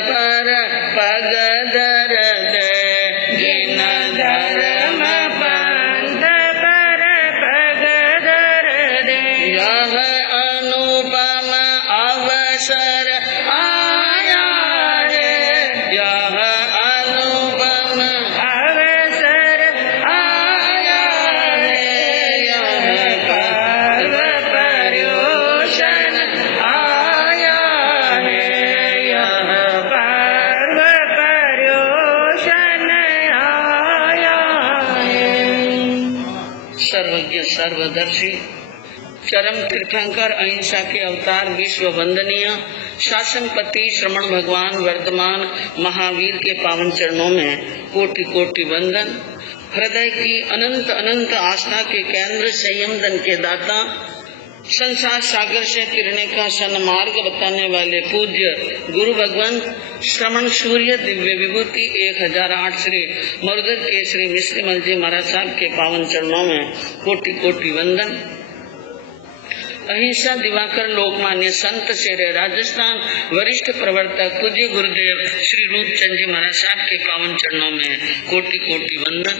पर पग धर दे, जिन धर्म पंथ पर पग धर दे। यह अनुपम अवसर आया रे, यह अनुपम अवसर आया रे, यह पर्व पर्युषण आया है, यह पर्व पर्युषण आया है। सर्वज्ञ सर्वदर्शी चरम तीर्थंकर अहिंसा के अवतार विश्व वंदनीय शासनपति श्रमण भगवान वर्धमान महावीर के पावन चरणों में कोटि कोटि वंदन। हृदय की अनंत अनंत आस्था के केंद्र, संयम दन के दाता, संसार सागर से तिरने का सन्मार्ग बताने वाले पूज्य गुरु भगवान श्रमण सूर्य दिव्य विभूति 1008 श्री मरुधर केसरी मिश्री मल जी महाराज साहब के पावन चरणों में कोटि कोटि वंदन। अहिंसा दिवाकर लोकमान्य संत शेरे राजस्थान वरिष्ठ प्रवर्तक पूज्य गुरुदेव श्री रूपचंद जी महाराज साहब के पावन चरणों में कोटि कोटि वंदन।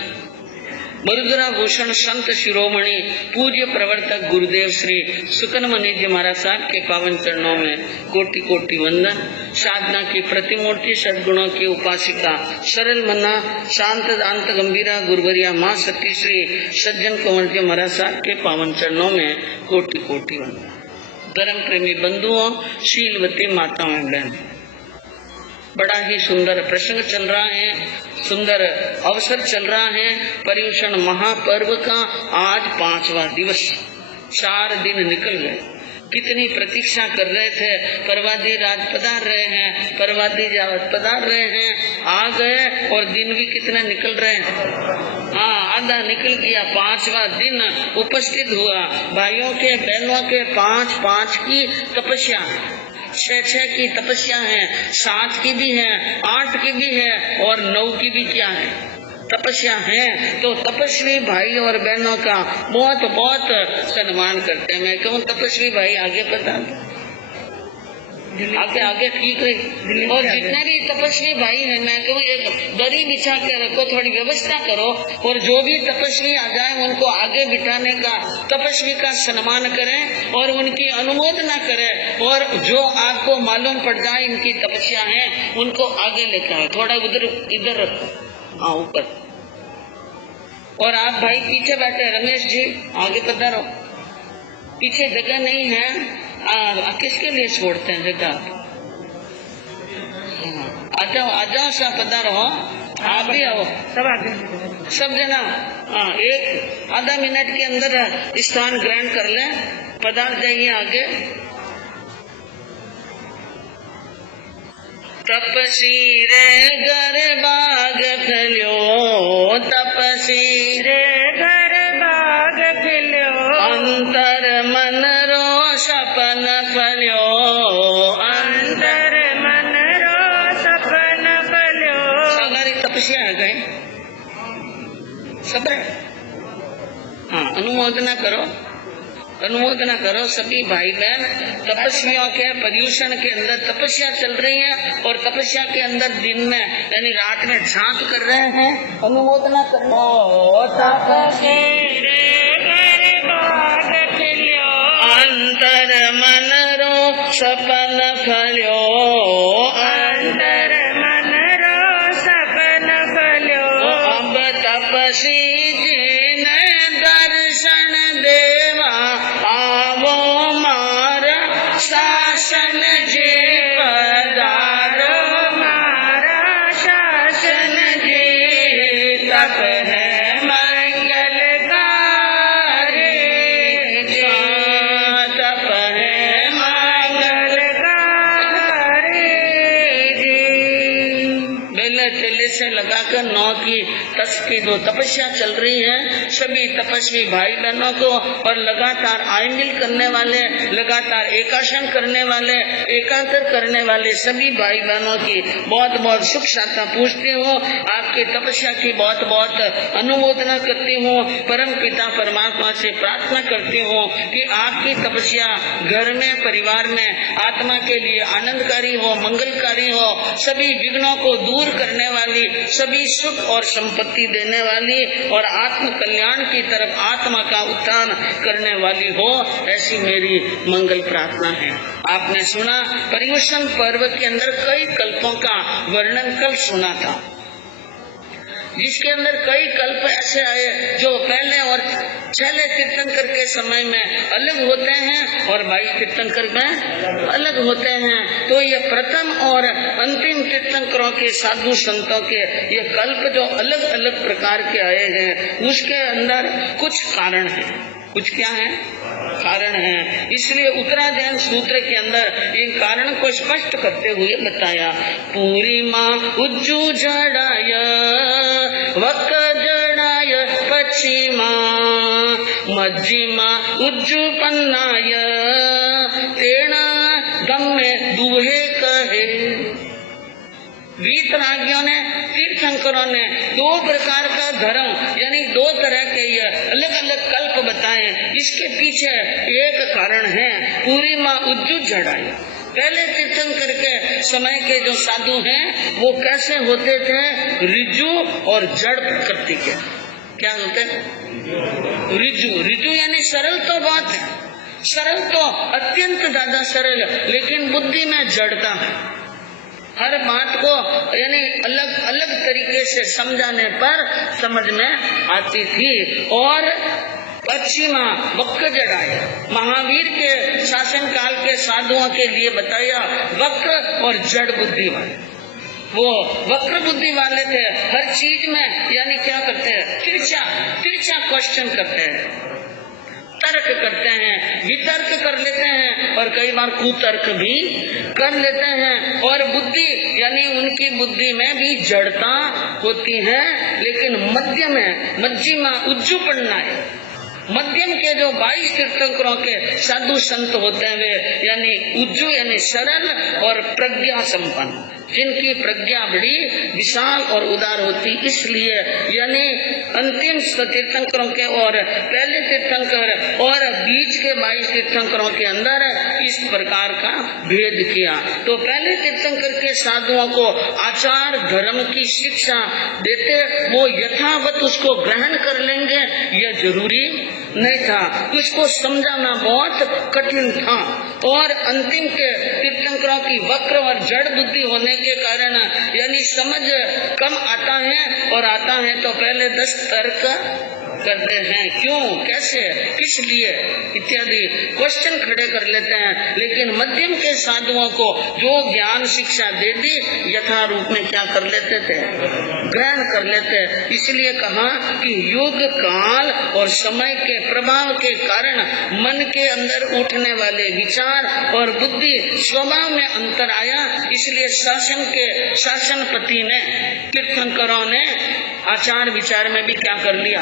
मरुद्रा भूषण संत शिरोमणि पूज्य प्रवर्तक गुरुदेव श्री सुकनमणि जी महाराज साहब के पावन चरणों में कोटि कोटि वंदन। साधना की प्रतिमूर्ति सद्गुणों की उपासिका सरल मना शांत दांत गंभीरा गुरुवरिया माँ सती श्री सज्जन कंवर जी महाराज साहब के पावन चरणों में कोटि कोटि वंदन। धर्म प्रेमी बंधुओं, शीलवती माताओं बहन, बड़ा ही सुंदर प्रसंग चल रहा है, सुंदर अवसर चल रहा है। पर्युषण महापर्व का आज 5वां दिवस, 4 दिन निकल गए। कितनी प्रतीक्षा कर रहे थे, परवादी राज पधार रहे हैं, परवादी जावत पधार रहे हैं, आ गए और दिन भी कितने निकल रहे हैं। हाँ, आधा निकल गया, 5वां दिन उपस्थित हुआ। भाइयों के बहनों के 5-5 की तपस्या, 6-6 की तपस्या है, 7 की भी है, 8 की भी है और 9 की भी क्या है तपस्या है। तो तपस्वी भाई और बहनों का बहुत बहुत सम्मान करते हैं। मैं कहूँ तपस्वी भाई आगे बता दो, आगे आगे ठीक है। और जितने भी तपस्वी भाई हैं, मैं कहूँ एक दरी बिछा के रखो, थोड़ी व्यवस्था करो और जो भी तपस्वी आ जाए उनको आगे बिठाने का, तपस्वी का सम्मान करें और उनकी अनुमोदना करें। और जो आपको मालूम पड़ जाए इनकी तपस्या है उनको आगे लेकर आओ, थोड़ा उधर इधर हाँ ऊपर। और आप भाई पीछे बैठे, रमेश जी आगे पधारो, पीछे जगह नहीं है। किसके लिए छोड़ते हैं जगह? आ जाओ सा पधारो, आप भी आओ, सब जना। एक आधा मिनट के अंदर स्थान ग्रहण कर लें, पधार जाइए आगे। तपसी रे घर बाग खिल्यो, तपसी रे घर बाग खिल्यो, अंतर मन रो सपन फल्यो, अंतर मन रो सपन फल्यो। सारी तपस्या है गए सब। हाँ, अनुमोदना करो, अनुमोदना करो सभी भाई बहन। तपस्वियों के पर्युषण के अंदर तपस्या चल रही है और तपस्या के अंदर दिन में यानी रात में झांक कर रहे हैं। अनुमोदना करो। तपसी रे घर बाग खिल्यो, अंतर मन रो सपन फल्यो, अंतर मन रो सपन फल्यो। अब तपसी जी ने दर्शन देवा, आवो मारा शासन जी पधारो, मारा शासन जी। तप है मंगलकारी, तप है मंगलकारी। ढीले ढीले से लगाकर 9 की 10 की जो तपस्या चल रही है, सभी तपस्वी भाई बहनों को और लगातार आयमिल करने वाले, लगातार एकासन करने वाले, एकांतर करने वाले सभी भाई बहनों की बहुत बहुत सुख शांता पूछती हूँ। आपकी तपस्या की बहुत बहुत अनुमोदना करती हूँ। परम पिता परमात्मा से प्रार्थना करती हूँ कि आपकी तपस्या घर में, परिवार में आत्मा के लिए आनंदकारी हो, मंगलकारी हो, सभी विघ्नों को दूर करने वाली, सभी सुख और संपत्ति देने वाली और आत्म कल्याण की तरफ आत्मा का उत्थान करने वाली हो, ऐसी मेरी मंगल प्रार्थना है। आपने सुना पर्युषण पर्व के अंदर कई कल्पों का वर्णन कल सुना था, जिसके अंदर कई कल्प ऐसे आए जो पहले और छले तीर्थंकर के समय में अलग होते हैं और 22 तीर्थंकर में अलग होते हैं। तो ये प्रथम और अंतिम तीर्थंकरों के, साधु संतों के ये कल्प जो अलग अलग प्रकार के आए हैं, उसके अंदर कुछ कारण है। कुछ क्या है? कारण है। इसलिए उत्तराधायन सूत्र के अंदर इन कारण को स्पष्ट करते हुए बताया। पूर्णिमा उज्जु जड़ाय वक जड़ाय पश्चिमा मध्यमा उज्जु पन्नाय तेना गम्य दुहे कहे। वीतरागियों ने, तीर्थंकरों ने 2 प्रकार का धर्म यानी 2 तरह के ये अलग अलग कल्प बताए। इसके पीछे एक कारण है पूर्णिमा उज्जु जड़ाई। पहले तीर्थंकर के समय के जो साधु हैं वो कैसे होते थे? ऋजु और जड़ प्रकृति के। क्या होते? ऋजु। ऋजु यानी सरल तो बात है, सरल तो अत्यंत ज्यादा सरल, लेकिन बुद्धि में जड़ता है। हर बात को यानी अलग अलग तरीके से समझाने पर समझ में आती थी। और पश्चिमा वक्र जड़ाया, महावीर के शासन काल के साधुओं के लिए बताया वक्र और जड़ बुद्धि वाले। वो वक्र बुद्धि वाले थे, हर चीज में यानी क्या करते हैं? तिरछा क्वेश्चन करते हैं, तर्क करते हैं, वितर्क कर लेते हैं और कई बार कुतर्क भी कर लेते हैं। और बुद्धि यानी उनकी बुद्धि में भी जड़ता होती है, लेकिन मध्य में मध्यमा उज्जु पन्ना है। मध्यम के जो 22 तीर्थंकरों के साधु संत होते हैं वे यानी उज्जु यानी सरल और प्रज्ञा संपन्न, जिनकी प्रज्ञा बड़ी विशाल और उदार होती। इसलिए यानी अंतिम तीर्थंकरों के और पहले तीर्थंकर और बीच के 22 तीर्थंकरों के अंदर इस प्रकार का भेद किया। तो पहले तीर्थंकर के साधुओं को आचार धर्म की शिक्षा देते, वो यथावत उसको ग्रहण कर लेंगे यह जरूरी नहीं था, उसको समझाना बहुत कठिन था। और अंतिम के तीर्थंकरों की वक्र और जड़ बुद्धि होने के कारण यानी समझ कम आता है, और आता है तो पहले 10 तर्क करते हैं, क्यों, कैसे, किस लिए इत्यादि क्वेश्चन खड़े कर लेते हैं। लेकिन मध्यम के साधुओं को जो ज्ञान शिक्षा दे दी यथा रूप में क्या कर लेते थे? ग्रहण कर लेते। इसलिए कहा कि युग काल और समय के प्रभाव के कारण मन के अंदर उठने वाले विचार और बुद्धि स्वभाव में अंतर आया। इसलिए शासनपति ने, तीर्थंकरों ने आचार विचार में भी क्या कर लिया?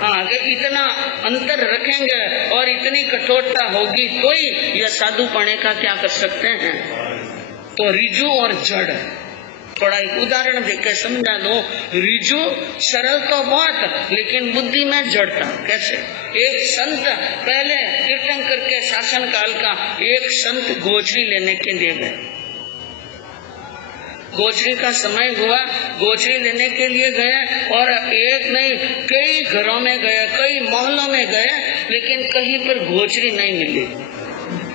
हाँ, अगर इतना अंतर रखेंगे और इतनी कठोरता होगी तो ही यह साधु पढ़ने का क्या कर सकते हैं। तो ऋजु और जड़ थोड़ा एक उदाहरण देकर समझा दो। ऋजु सरल तो बहुत, लेकिन बुद्धि में जड़ता। कैसे? एक संत, पहले तीर्थंकर के शासन काल का एक संत गोचरी लेने के लिए गए। गोचरी का समय हुआ, गोचरी लेने के लिए गए और एक नहीं कई घरों में गए, कई मोहल्लों में गए, लेकिन कहीं पर गोचरी नहीं मिली।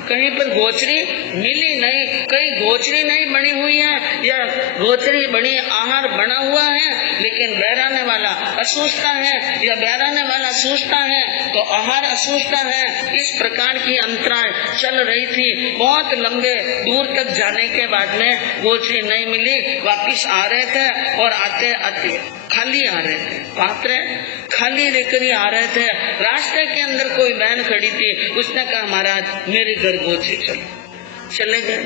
कहीं पर गोचरी मिली नहीं। कहीं गोचरी नहीं बनी हुई है या गोचरी बनी आहार बना हुआ है, लेकिन बहराने वाला असूझता है या बहराने वाला सूझता है तो आहार असूझता है। इस प्रकार की अंतराल चल रही थी। बहुत लंबे दूर तक जाने के बाद में गोचरी नहीं मिली, वापिस आ रहे थे और आते आते खाली आ रहे थे, पात्र खाली लेकर ही आ रहे थे। रास्ते के अंदर कोई बहन खड़ी थी, उसने कहा महाराज मेरे घर गोचरी चले गए।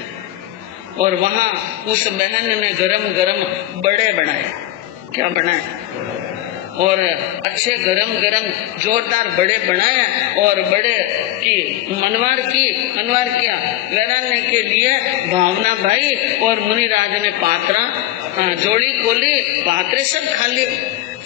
और वहाँ उस बहन ने गरम गरम बड़े बनाए। क्या बनाए? और अच्छे गरम गरम जोरदार बड़े बनाए और बड़े की मनवार किया वैराने के लिए भावना भाई। और मुनिराज ने पात्रा जोड़ी खोली, पात्रे सब खाली,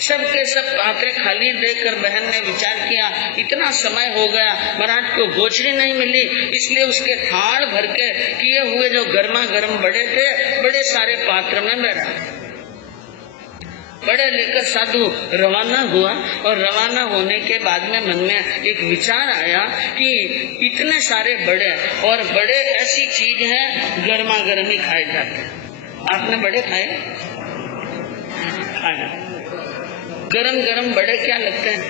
सबके सब पात्रे खाली देखकर बहन ने विचार किया इतना समय हो गया महाराज को गोचरी नहीं मिली, इसलिए उसके थाल भर के किए हुए जो गर्मा गर्म बड़े थे बड़े सारे पात्र में मेरा बड़े लेकर साधु रवाना हुआ। और रवाना होने के बाद में मन में एक विचार आया कि इतने सारे बड़े और बड़े ऐसी चीज है गर्मा गर्म ही खाए जाते हैं। आपने बड़े खाए? खाया। गरम गरम बड़े क्या लगते हैं?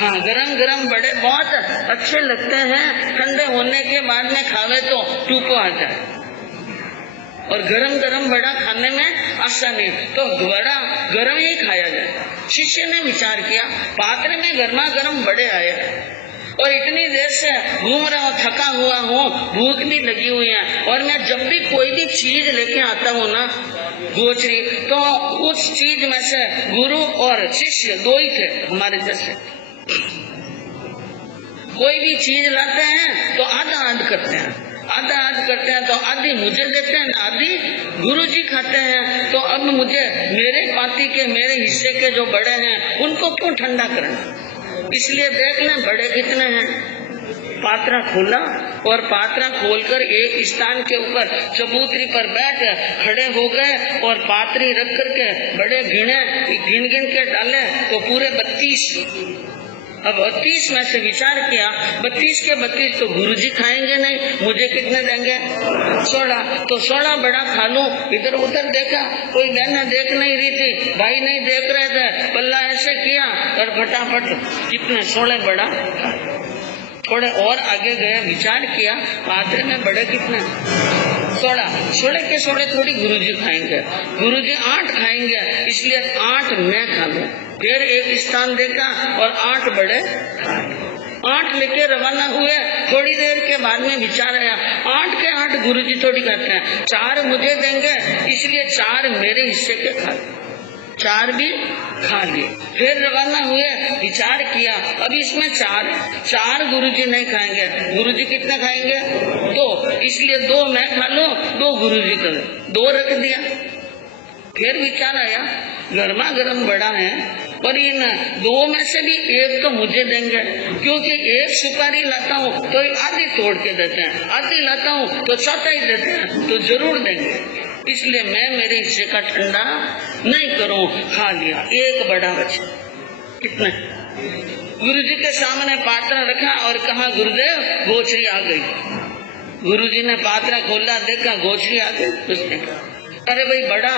हाँ, गरम गरम बड़े बहुत अच्छे लगते हैं। ठंडे होने के बाद में खावे तो टूको आ जाए। और गरम गरम बड़ा खाने में आसानी, तो बड़ा गरम ही खाया जाए। शिष्य ने विचार किया पात्र में गर्मा गर्म बड़े आए और इतनी देर से घूम रहा हूँ, थका हुआ हूँ, भूख भी लगी हुई है, और मैं जब भी कोई भी चीज लेके आता हूँ ना गोचरी, तो उस चीज में से गुरु और शिष्य दो ही थे हमारे जैसे। कोई भी चीज लाते हैं तो आधा आध करते हैं, आधा आध करते हैं तो आधी मुझे देते हैं, आधी गुरु जी खाते हैं। तो अब मुझे मेरे पाती के मेरे हिस्से के जो बड़े हैं उनको क्यों ठंडा करना, इसलिए देख लें बड़े कितने हैं। पात्रा खोला और पात्रा खोलकर एक स्थान के ऊपर चबूतरी पर बैठ खड़े हो गए और पात्री रख करके बड़े गिन गिन के डाले तो पूरे 32। अब 32 में से विचार किया 32 के 32 तो गुरुजी खाएंगे नहीं, मुझे कितने देंगे? 16। तो 16 बड़ा खा लूं। इधर उधर देखा, कोई बहन देख नहीं रही थी, भाई नहीं देख रहे थे, पल्ला ऐसे किया और फटाफट कितने 16 बड़ा। थोड़े और आगे गए, विचार किया पात्र में बड़े कितने? 16 के 16 थोड़ी गुरुजी खाएंगे, गुरुजी 8 खाएंगे, इसलिए 8 मैं खा लूं। फिर एक स्थान देखा और 8 बड़े 8 लेके रवाना हुए। थोड़ी देर के बाद में विचार आया 8 के 8 गुरुजी थोड़ी खाते हैं, 4 मुझे देंगे, इसलिए 4 मेरे हिस्से के खा, 4 भी खा लिए। फिर रवाना हुए, विचार किया अब इसमें 4 गुरुजी नहीं खाएंगे, गुरुजी कितने खाएंगे? 2, इसलिए 2 मैं खा लूं, 2 गुरुजी कर, 2 रख दिया। फिर विचार आया गर्मा गर्म बड़ा है और इन 2 में से भी 1 तो मुझे देंगे, क्योंकि 1 सुपारी लाता हूँ तो आधी तोड़ के देते हैं, आधी लाता हूँ तो चौथाई देते हैं, तो जरूर देंगे, इसलिए मैं मेरे हिस्से का ठंडा नहीं करूं। खा लिया, 1 बड़ा बचा। कितने? गुरुजी के सामने पात्रा रखा और कहा गुरुदेव गोचरी आ गई। गुरुजी ने पात्रा खोला, देखा गोचरी आ गई। उसने कहा अरे भाई बड़ा,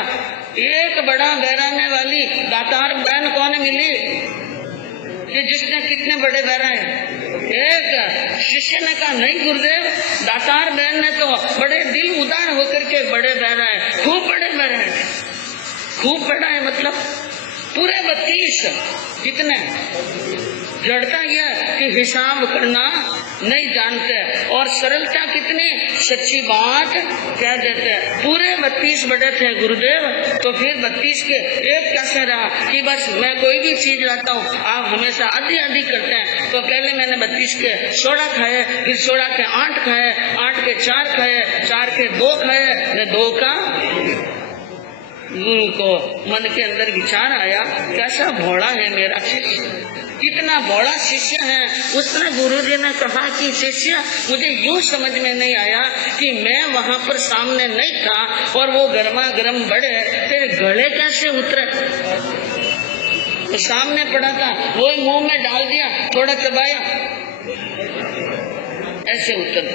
1 बड़ा बहराने वाली दातार बहन कौन मिली कि जिसने कितने बड़े बहराए? एक शिष्य ने कहा नहीं गुरुदेव, दातार बहन ने तो बड़े दिल उदार होकर के बड़े बहराए, खूब बड़े बहराए। खूब बड़ा है मतलब पूरे 32। कितने? जड़ता यह कि हिसाब करना नहीं जानते और सरलता कितनी, सच्ची बात कह देते हैं। पूरे 32 बड़े थे गुरुदेव, तो फिर 32 के 1 कैसे रहा कि बस मैं कोई भी चीज लाता हूँ आप हमेशा आधी आधी करते हैं। तो पहले मैंने 32 के 16 खाए, फिर 16 के 8 खाए, 8 के 4 खाए, 4 के 2 खाए, 2 का। गुरु को मन के अंदर विचार आया कैसा भोला है मेरा शिष्य, कितना भोला शिष्य है। उसने गुरुजी ने कहा कि शिष्य मुझे यूं समझ में नहीं आया कि मैं वहाँ पर सामने नहीं था और वो गर्मा गर्म बड़े तेरे गले कैसे उतरे? तो सामने पड़ा था, वो मुंह में डाल दिया, थोड़ा चबाया, ऐसे उतर।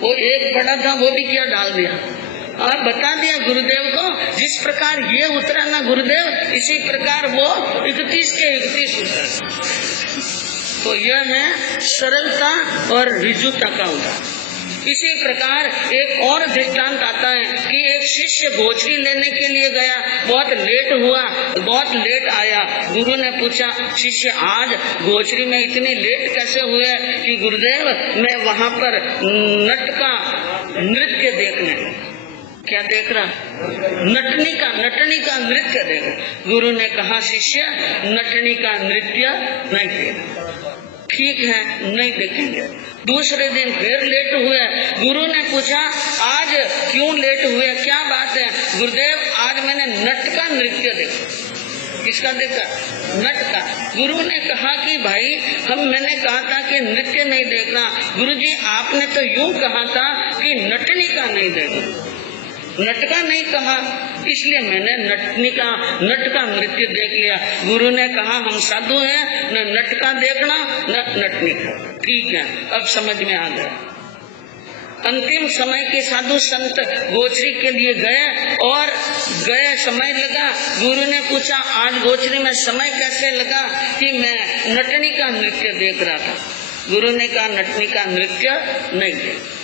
वो 1 बड़ा था, वो भी क्या डाल दिया और बता दिया गुरुदेव को जिस प्रकार ये उतरा ना गुरुदेव, इसी प्रकार वो 31 के 31 उतरा। तो यह है सरलता और रिजुता का उदाहरण। इसी प्रकार एक और दृष्टांत आता है कि एक शिष्य गोचरी लेने के लिए गया, बहुत लेट हुआ, बहुत लेट आया। गुरु ने पूछा शिष्य आज गोचरी में इतनी लेट कैसे हुए? कि गुरुदेव मैं वहाँ पर नट का नृत्य देखने। क्या देख रहा? नटनी का नृत्य देख रहा। गुरु ने कहा शिष्य नटनी का नृत्य नहीं देख। ठीक है, नहीं देखेंगे। दूसरे दिन फिर लेट हुए। गुरु ने पूछा आज क्यों लेट हुए, क्या बात है? गुरुदेव आज मैंने नट का नृत्य देखा। किसका देखा? नट का। गुरु ने कहा कि भाई मैंने कहा था कि नृत्य नहीं देखना। गुरुजी आपने तो यूं कहा था कि नटनी का नहीं देखना, नट का नहीं कहा, इसलिए मैंने नट का नृत्य देख लिया। गुरु ने कहा हम साधु हैं, न नट का देखना न नटनी का। ठीक है, अब समझ में आ गया। अंतिम समय के साधु संत गोचरी के लिए गए समय लगा। गुरु ने पूछा आज गोचरी में समय कैसे लगा? कि मैं नटनी का नृत्य देख रहा था। गुरु ने कहा नटनी का नृत्य नहीं देख।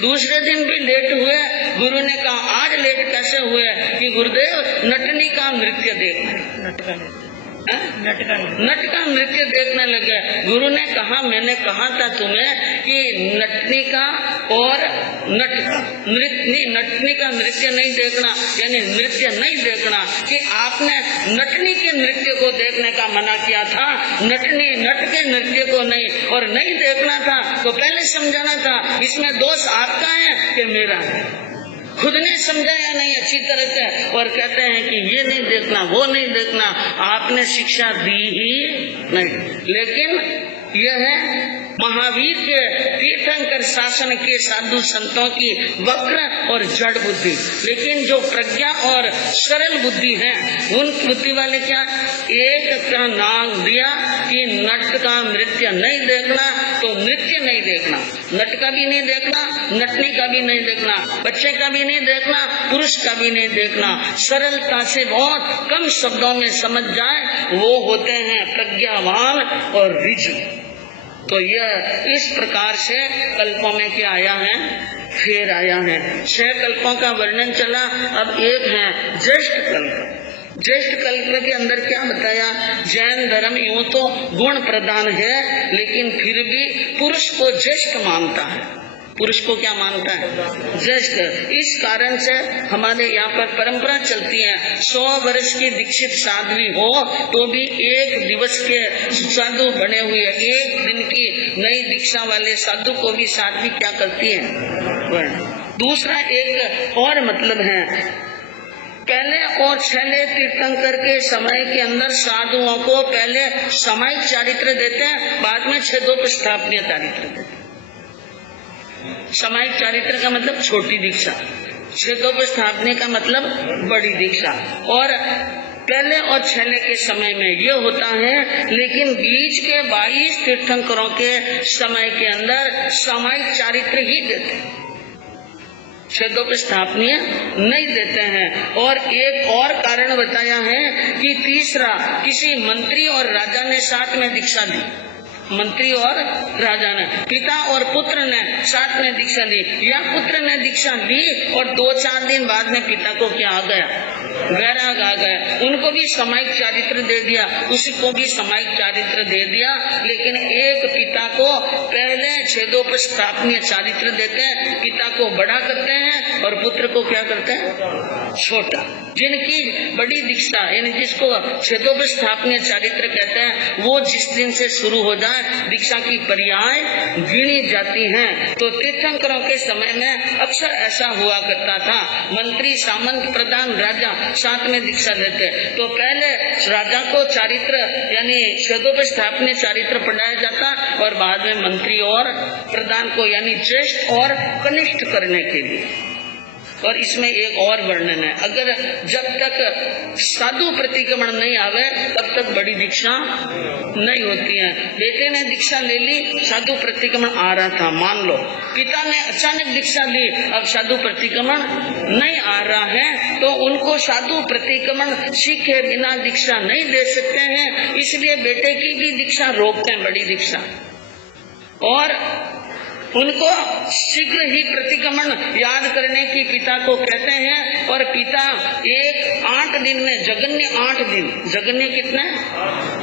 दूसरे दिन भी लेट हुए। गुरु ने कहा आज लेट कैसे हुए? कि गुरुदेव नटनी का नृत्य देखना। नट का नृत्य देखने लगे। गुरु ने कहा मैंने कहा था तुम्हें कि नटनी का और नटनी का नृत्य नहीं देखना, यानी नृत्य नहीं देखना। कि आपने नटनी के नृत्य को देखने का मना किया था, नट के नृत्य को नहीं, और नहीं देखना था तो पहले समझाना था। इसमें दोष आपका है कि मेरा है? खुद ने समझाया नहीं अच्छी तरह से, और कहते हैं कि ये नहीं देखना वो नहीं देखना। आपने शिक्षा दी ही नहीं। लेकिन यह है महावीर के तीर्थंकर शासन के साधु संतों की वक्र और जड़ बुद्धि। लेकिन जो प्रज्ञा और सरल बुद्धि है, उन बुद्धि वाले क्या एक का नाम दिया कि नट का नृत्य नहीं देखना, तो नृत्य नहीं देखना, नट का भी नहीं देखना, नटनी का भी नहीं देखना, बच्चे का भी नहीं देखना, पुरुष का भी नहीं देखना। सरलता से बहुत कम शब्दों में समझ जाए वो होते हैं प्रज्ञावान और ऋजु। तो यह इस प्रकार से कल्पों में क्या आया है? फेर आया है। 6 कल्पों का वर्णन चला। अब एक है ज्येष्ठ कल्प। ज्येष्ठ कल्प के अंदर क्या बताया? जैन धर्म यूं तो गुण प्रधान है, लेकिन फिर भी पुरुष को ज्येष्ठ मानता है। पुरुष को क्या मानता है? ज्येष्ठ। इस कारण से हमारे यहाँ पर परंपरा चलती है 100 वर्ष की दीक्षित साध्वी हो तो भी 1 दिवस के साधु बने हुए, 1 दिन की नई दीक्षा वाले साधु को भी साध्वी क्या करती है? दूसरा एक और मतलब है, पहले और छले तीर्थंकर के समय के अंदर साधुओं को पहले सामायिक चारित्र देते हैं, बाद में छेदोपस्थापनीय चारित्र देते हैं। सामायिक चारित्र का मतलब छोटी दीक्षा, छेदोपस्थापनीय का मतलब बड़ी दीक्षा। और पहले और छले के समय में ये होता है, लेकिन बीच के 22 तीर्थंकरों के समय के अंदर सामायिक चारित्र ही देते हैं, छेदोपस्थापनीय नहीं देते हैं। और एक और कारण बताया है कि तीसरा, किसी मंत्री और राजा ने साथ में दीक्षा दी, मंत्री और राजा ने, पिता और पुत्र ने साथ में दीक्षा ली, या पुत्र ने दीक्षा ली और 2-4 दिन बाद में पिता को क्या आ गया? वैराग आ गया। उनको भी सामायिक चारित्र दे दिया, उसको भी सामायिक चारित्र दे दिया। लेकिन एक पिता को पहले छेदोपस्थापनीय चारित्र देते हैं, पिता को बड़ा करते हैं और पुत्र को क्या करते हैं? छोटा। जिनकी बड़ी दीक्षा यानी जिसको छेदोपस्थापनीय चारित्र कहते हैं, वो जिस दिन से शुरू हो जाए दीक्षा की पर्याय गिनी जाती हैं। तो तीर्थंकरों के समय में अक्सर ऐसा हुआ करता था, मंत्री सामंत प्रधान राजा साथ में दीक्षा लेते, तो पहले राजा को चारित्र यानी छेदोपस्थापनीय चारित्र पढ़ाया जाता और बाद में मंत्री और प्रधान को यानी ज्येष्ठ और कनिष्ठ करने के लिए। और इसमें एक और वर्णन है, अगर जब तक साधु प्रतिक्रमण नहीं आवे तब तक बड़ी दीक्षा नहीं होती है। बेटे ने दीक्षा ले ली, साधु प्रतिक्रमण आ रहा था, मान लो पिता ने अचानक दीक्षा ली, अब साधु प्रतिक्रमण नहीं आ रहा है, तो उनको साधु प्रतिक्रमण सीखे बिना दीक्षा नहीं दे सकते हैं, इसलिए बेटे की भी दीक्षा रोकते हैं, बड़ी दीक्षा। और उनको शीघ्र ही प्रतिक्रमण याद करने की पिता को कहते हैं। और पिता 8 दिन में जगन्य कितने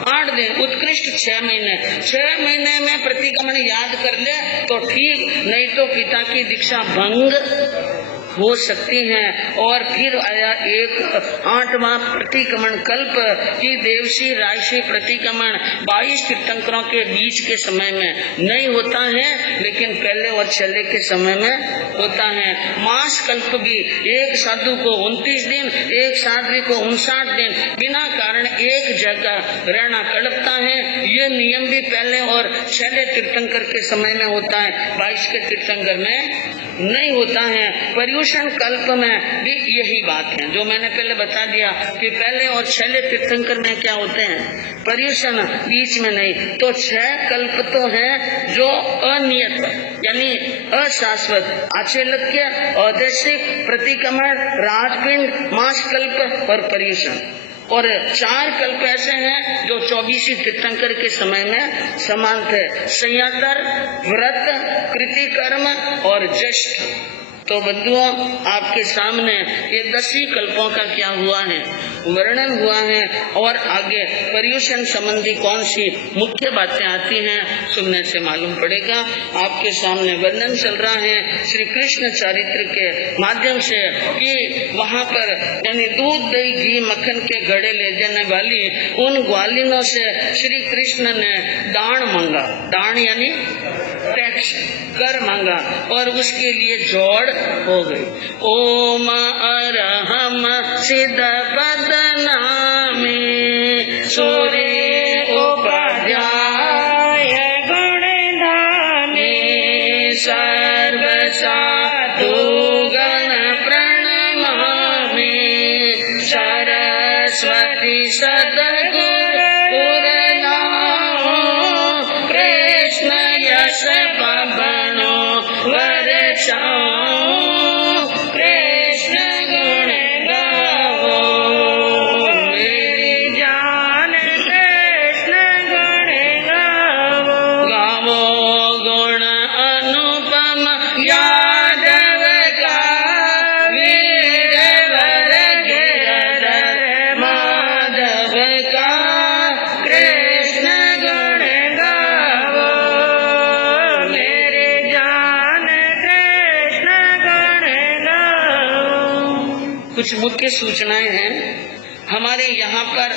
8 दिन, उत्कृष्ट 6 महीने, 6 महीने में प्रतिक्रमण याद कर ले तो ठीक, नहीं तो पिता की दीक्षा भंग हो सकती हैं। और फिर आया एक 8वां प्रतिक्रमण कल्प की देवशी राशि प्रतिक्रमण 22 तीर्थंकरों के बीच के समय में नहीं होता है, लेकिन पहले और छले के समय में होता है। मास कल्प भी एक साधु को 29 दिन, एक साध्वी को 59 दिन बिना कारण एक जगह रहना कल्पता है। ये नियम भी पहले और छले तीर्थंकर के समय में होता है, 22 के तीर्थंकर में नहीं होता है। पर्यूषण कल्प में भी यही बात है जो मैंने पहले बता दिया कि पहले और छले तीर्थंकर में क्या होते हैं, पर्यूषण बीच में नहीं। तो 6 कल्प तो है जो अनियत यानी अशाश्वत, आचेलक्य, औदेशिक, प्रतिक्रमण, राजपिंड, मास कल्प और पर्यूषण। और 4 कल्प ऐसे हैं जो 24 तीर्थंकर के समय में समान थे, संयतर, व्रत, कृति कर्म और ज्येष्ठ। तो बंधुओं, आपके सामने ये 10 ही कल्पों का क्या हुआ है, वर्णन हुआ है। और आगे पर्यूषण संबंधी कौन सी मुख्य बातें आती हैं सुनने से मालूम पड़ेगा। आपके सामने वर्णन चल रहा है श्री कृष्ण चरित्र के माध्यम से कि वहाँ पर यानी दूध, दही, घी, मक्खन के घड़े ले जाने वाली उन ग्वालिनों से श्री कृष्ण ने दान मांगा। दान यानी टैक्स, कर मांगा, और उसके लिए जोड़ हो गई। ओम अरहम सिद्ध पदनामी सूर्य उपाध्याय गुणधामी सर्व साधु गण प्रणमामि सरस्वती सद्गुरु कृष्ण यश बनो वरचाओ कृष्ण गुण गाओ मेरी जान कृष्ण गुण गाओ। गावो गुण अनुपम यादव का वीरवर गिरधर माधव का कृष्ण गुण गाओ मेरी जान कृष्ण गुण गाओ। कुछ मुख्य सूचनाएं हैं। हमारे यहाँ पर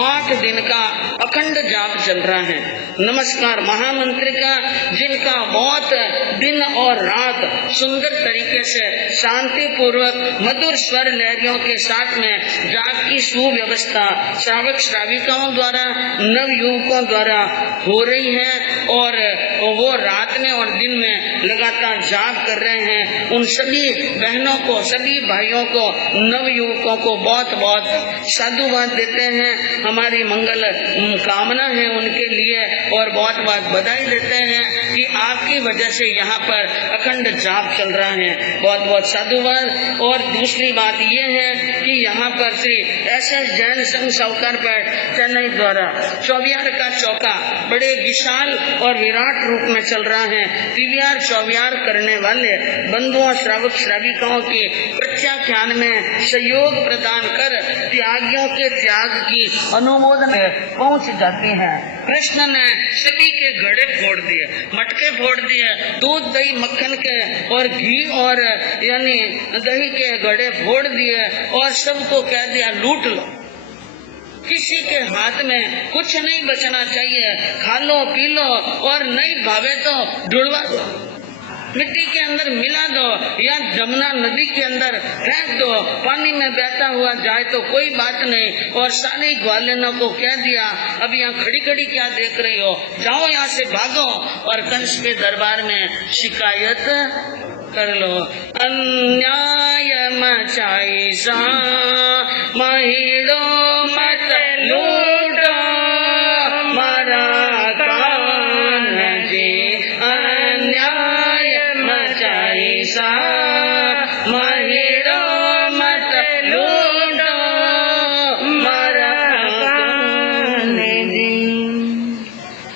8 दिन का अखंड जाप चल रहा है, नमस्कार महामंत्र का, जिनका बहुत दिन और रात सुंदर तरीके से शांति पूर्वक मधुर स्वर लहरियों के साथ में जाप की सुव्यवस्था श्रावक श्राविकाओं द्वारा, नव युवकों द्वारा हो रही है। और वो रात में और दिन में लगातार जाप कर रहे हैं। उन सभी बहनों को, सभी भाइयों को, नव युवकों को बहुत बहुत साधुवाद देते हैं। हमारी मंगल कामना है उनके लिए और बहुत बहुत बधाई देते हैं कि आपकी वजह से यहाँ पर अखंड जाप चल रहा है। बहुत बहुत साधुवाद। और दूसरी बात ये है कि यहाँ पर श्री SS जैन संघ सावकारपेट चेन्नई द्वारा चौबियार का चौका बड़े विशाल और विराट रूप में चल रहा है। तिवियार चौबियार करने वाले बंधुओं श्रावक श्राविकाओं की प्रत्याख्यान में सहयोग प्रदान कर त्यागियों के त्याग की अनुमोदन पहुंच जाती है। कृष्ण ने सभी के घड़े फोड़ दिए, मटके फोड़ दिए, दूध, दही, मक्खन के और घी और यानी दही के घड़े फोड़ दिए और सबको कह दिया लूट लो। किसी के हाथ में कुछ नहीं बचना चाहिए, खा लो, पी लो, और नहीं भावे तो ढुलवा दो, मिट्टी के अंदर मिला दो या जमुना नदी के अंदर फेंक दो, पानी में बहता हुआ जाए तो कोई बात नहीं। और सारी ग्वालिनों को कह दिया अब यहाँ खड़ी खड़ी क्या देख रही हो, जाओ यहाँ से भागो और कंस के दरबार में शिकायत कर लो। अन्याय मचाई सा महिलो मत लूटो मारा कान जी, अन्याय मचाई सा महिलो मत लूटो मारा कान जी।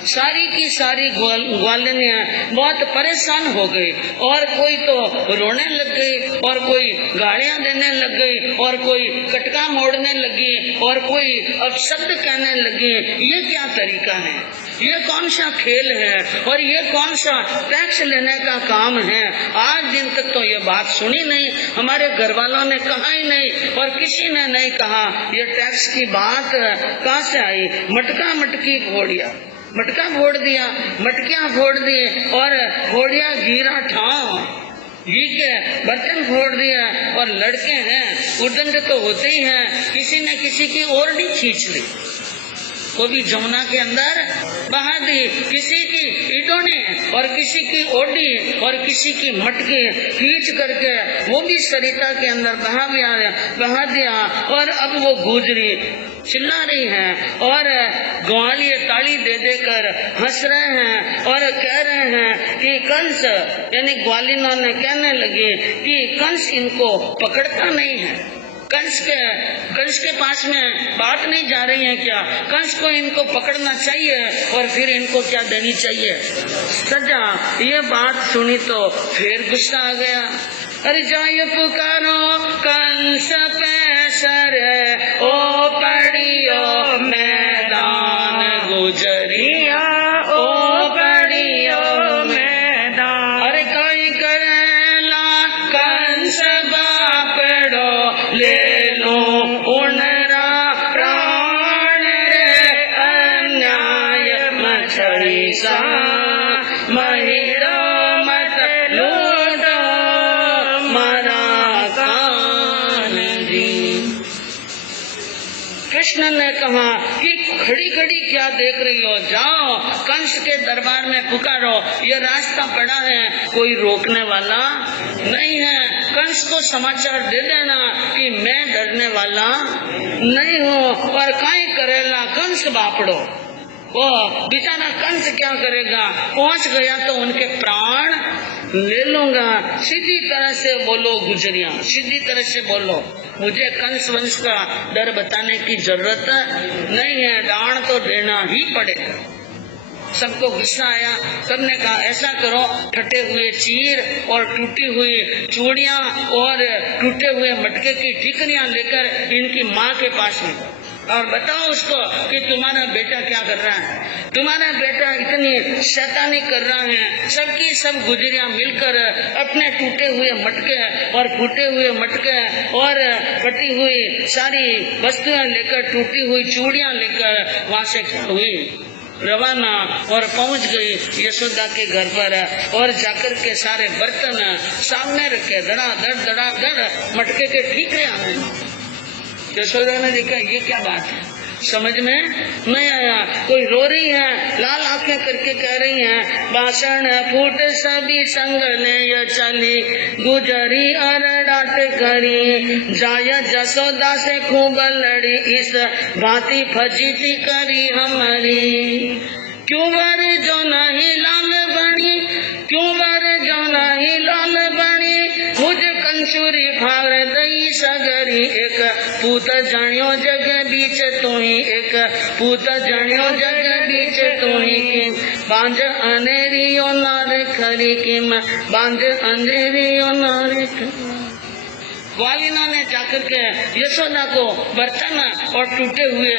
सारी की सारी ग्वालिनियां बहुत परेशान हो गई और कोई तो रोने लग गई और कोई गालियां देने लग गई और कोई कटका मोड़ने लगी और कोई अपशब्द कहने लगी। ये क्या तरीका है? ये कौन सा खेल है और ये कौन सा टैक्स लेने का काम है? आज दिन तक तो ये बात सुनी नहीं, हमारे घर वालों ने कहा ही नहीं और किसी ने नहीं कहा। ये टैक्स की बात कहाँ से आई? मटका मटकी घोड़िया, मटका फोड़ दिया, मटकियां फोड़ दी और घोड़िया गिरा ठाव, घी के बर्तन फोड़ दिया और लड़के हैं उद्दंड तो होते ही हैं, किसी न किसी की ओरडी खींच ली, को भी जमुना के अंदर बहा दी, किसी की ईटोने और किसी की ओडी और किसी की मटके खींच करके वो भी सरिता के अंदर बहा दिया। और अब वो गुजरी चिल्ला रही हैं और ग्वालिये ताली दे देकर हंस रहे हैं और कह रहे हैं कि कंस, यानी ग्वालिनों ने कहने लगी कि कंस इनको पकड़ता नहीं है, कंस के पास में बात नहीं जा रही है क्या? कंस को इनको पकड़ना चाहिए और फिर इनको क्या देनी चाहिए? सजा। ये बात सुनी तो फिर गुस्सा आ गया। अरे जाइए पुकारो कंस पे सर, ओ पड़ियो मैदान गुजरिया, ओ पड़ियो मैदान। अरे कई करेला कंस बापड़ो, ले लो उनरा प्राण रे, अन्याय मछड़ी सा महिरो मत लूटो मारा कान जी। कृष्ण ने कहा कि खड़ी खड़ी क्या देख रही हो, जाओ कंस के दरबार में पुकारो, ये रास्ता पड़ा है, कोई रोकने वाला नहीं है। कंस को समाचार दे देना कि मैं डरने वाला नहीं हूँ। और काई करेला कंस बापड़ो, वो बेचारा कंस क्या करेगा, पहुंच गया तो उनके प्राण ले लूंगा। सीधी तरह से बोलो गुजरिया, सीधी तरह से बोलो, मुझे कंस वंश का डर बताने की जरूरत नहीं है, डांड तो देना ही पड़ेगा। सबको गुस्सा आया, सबने कहा ऐसा करो, फटे हुए चीर और टूटी हुई चूड़ियां और टूटे हुए मटके की ठीकरियां लेकर इनकी माँ के पास में और बताओ उसको कि तुम्हारा बेटा क्या कर रहा है, तुम्हारा बेटा इतनी शैतानी कर रहा है। सबकी सब गुजरियां मिलकर अपने टूटे हुए मटके और फूटे हुए मटके और फटी हुई सारी वस्तुएं लेकर, टूटी हुई चूड़ियां लेकर वहां से हुई रवाना और पहुंच गई यशोदा के घर पर और जाकर के सारे बर्तन सामने रखे, धड़ा मटके के ठीकरे आए। यशोदा ने देखा ये क्या बात है, समझ में नहीं आया। कोई रो रही है, लाल आंखें करके कह रही है, बासण फूट सभी संग ले चली, गुजरी और डांट करी, जाय जसोदा से खूब लड़ी, इस भांति फजीती करी हमारी। क्यों वर जो नहीं लाल बनी, क्यों वर जो नहीं लाल बनी, मुझ कंचूरी फाड़ दई सगरी, एक पूत जानियो जग बीच तू ही, एक पूत जानियो जग बीच तू ही, किम बांझ अनेरियो नार खरी, किम बांझ अनेरियो नार खरी। ग्वालिनों ने जाकर के यशोदा को बर्तन और टूटे हुए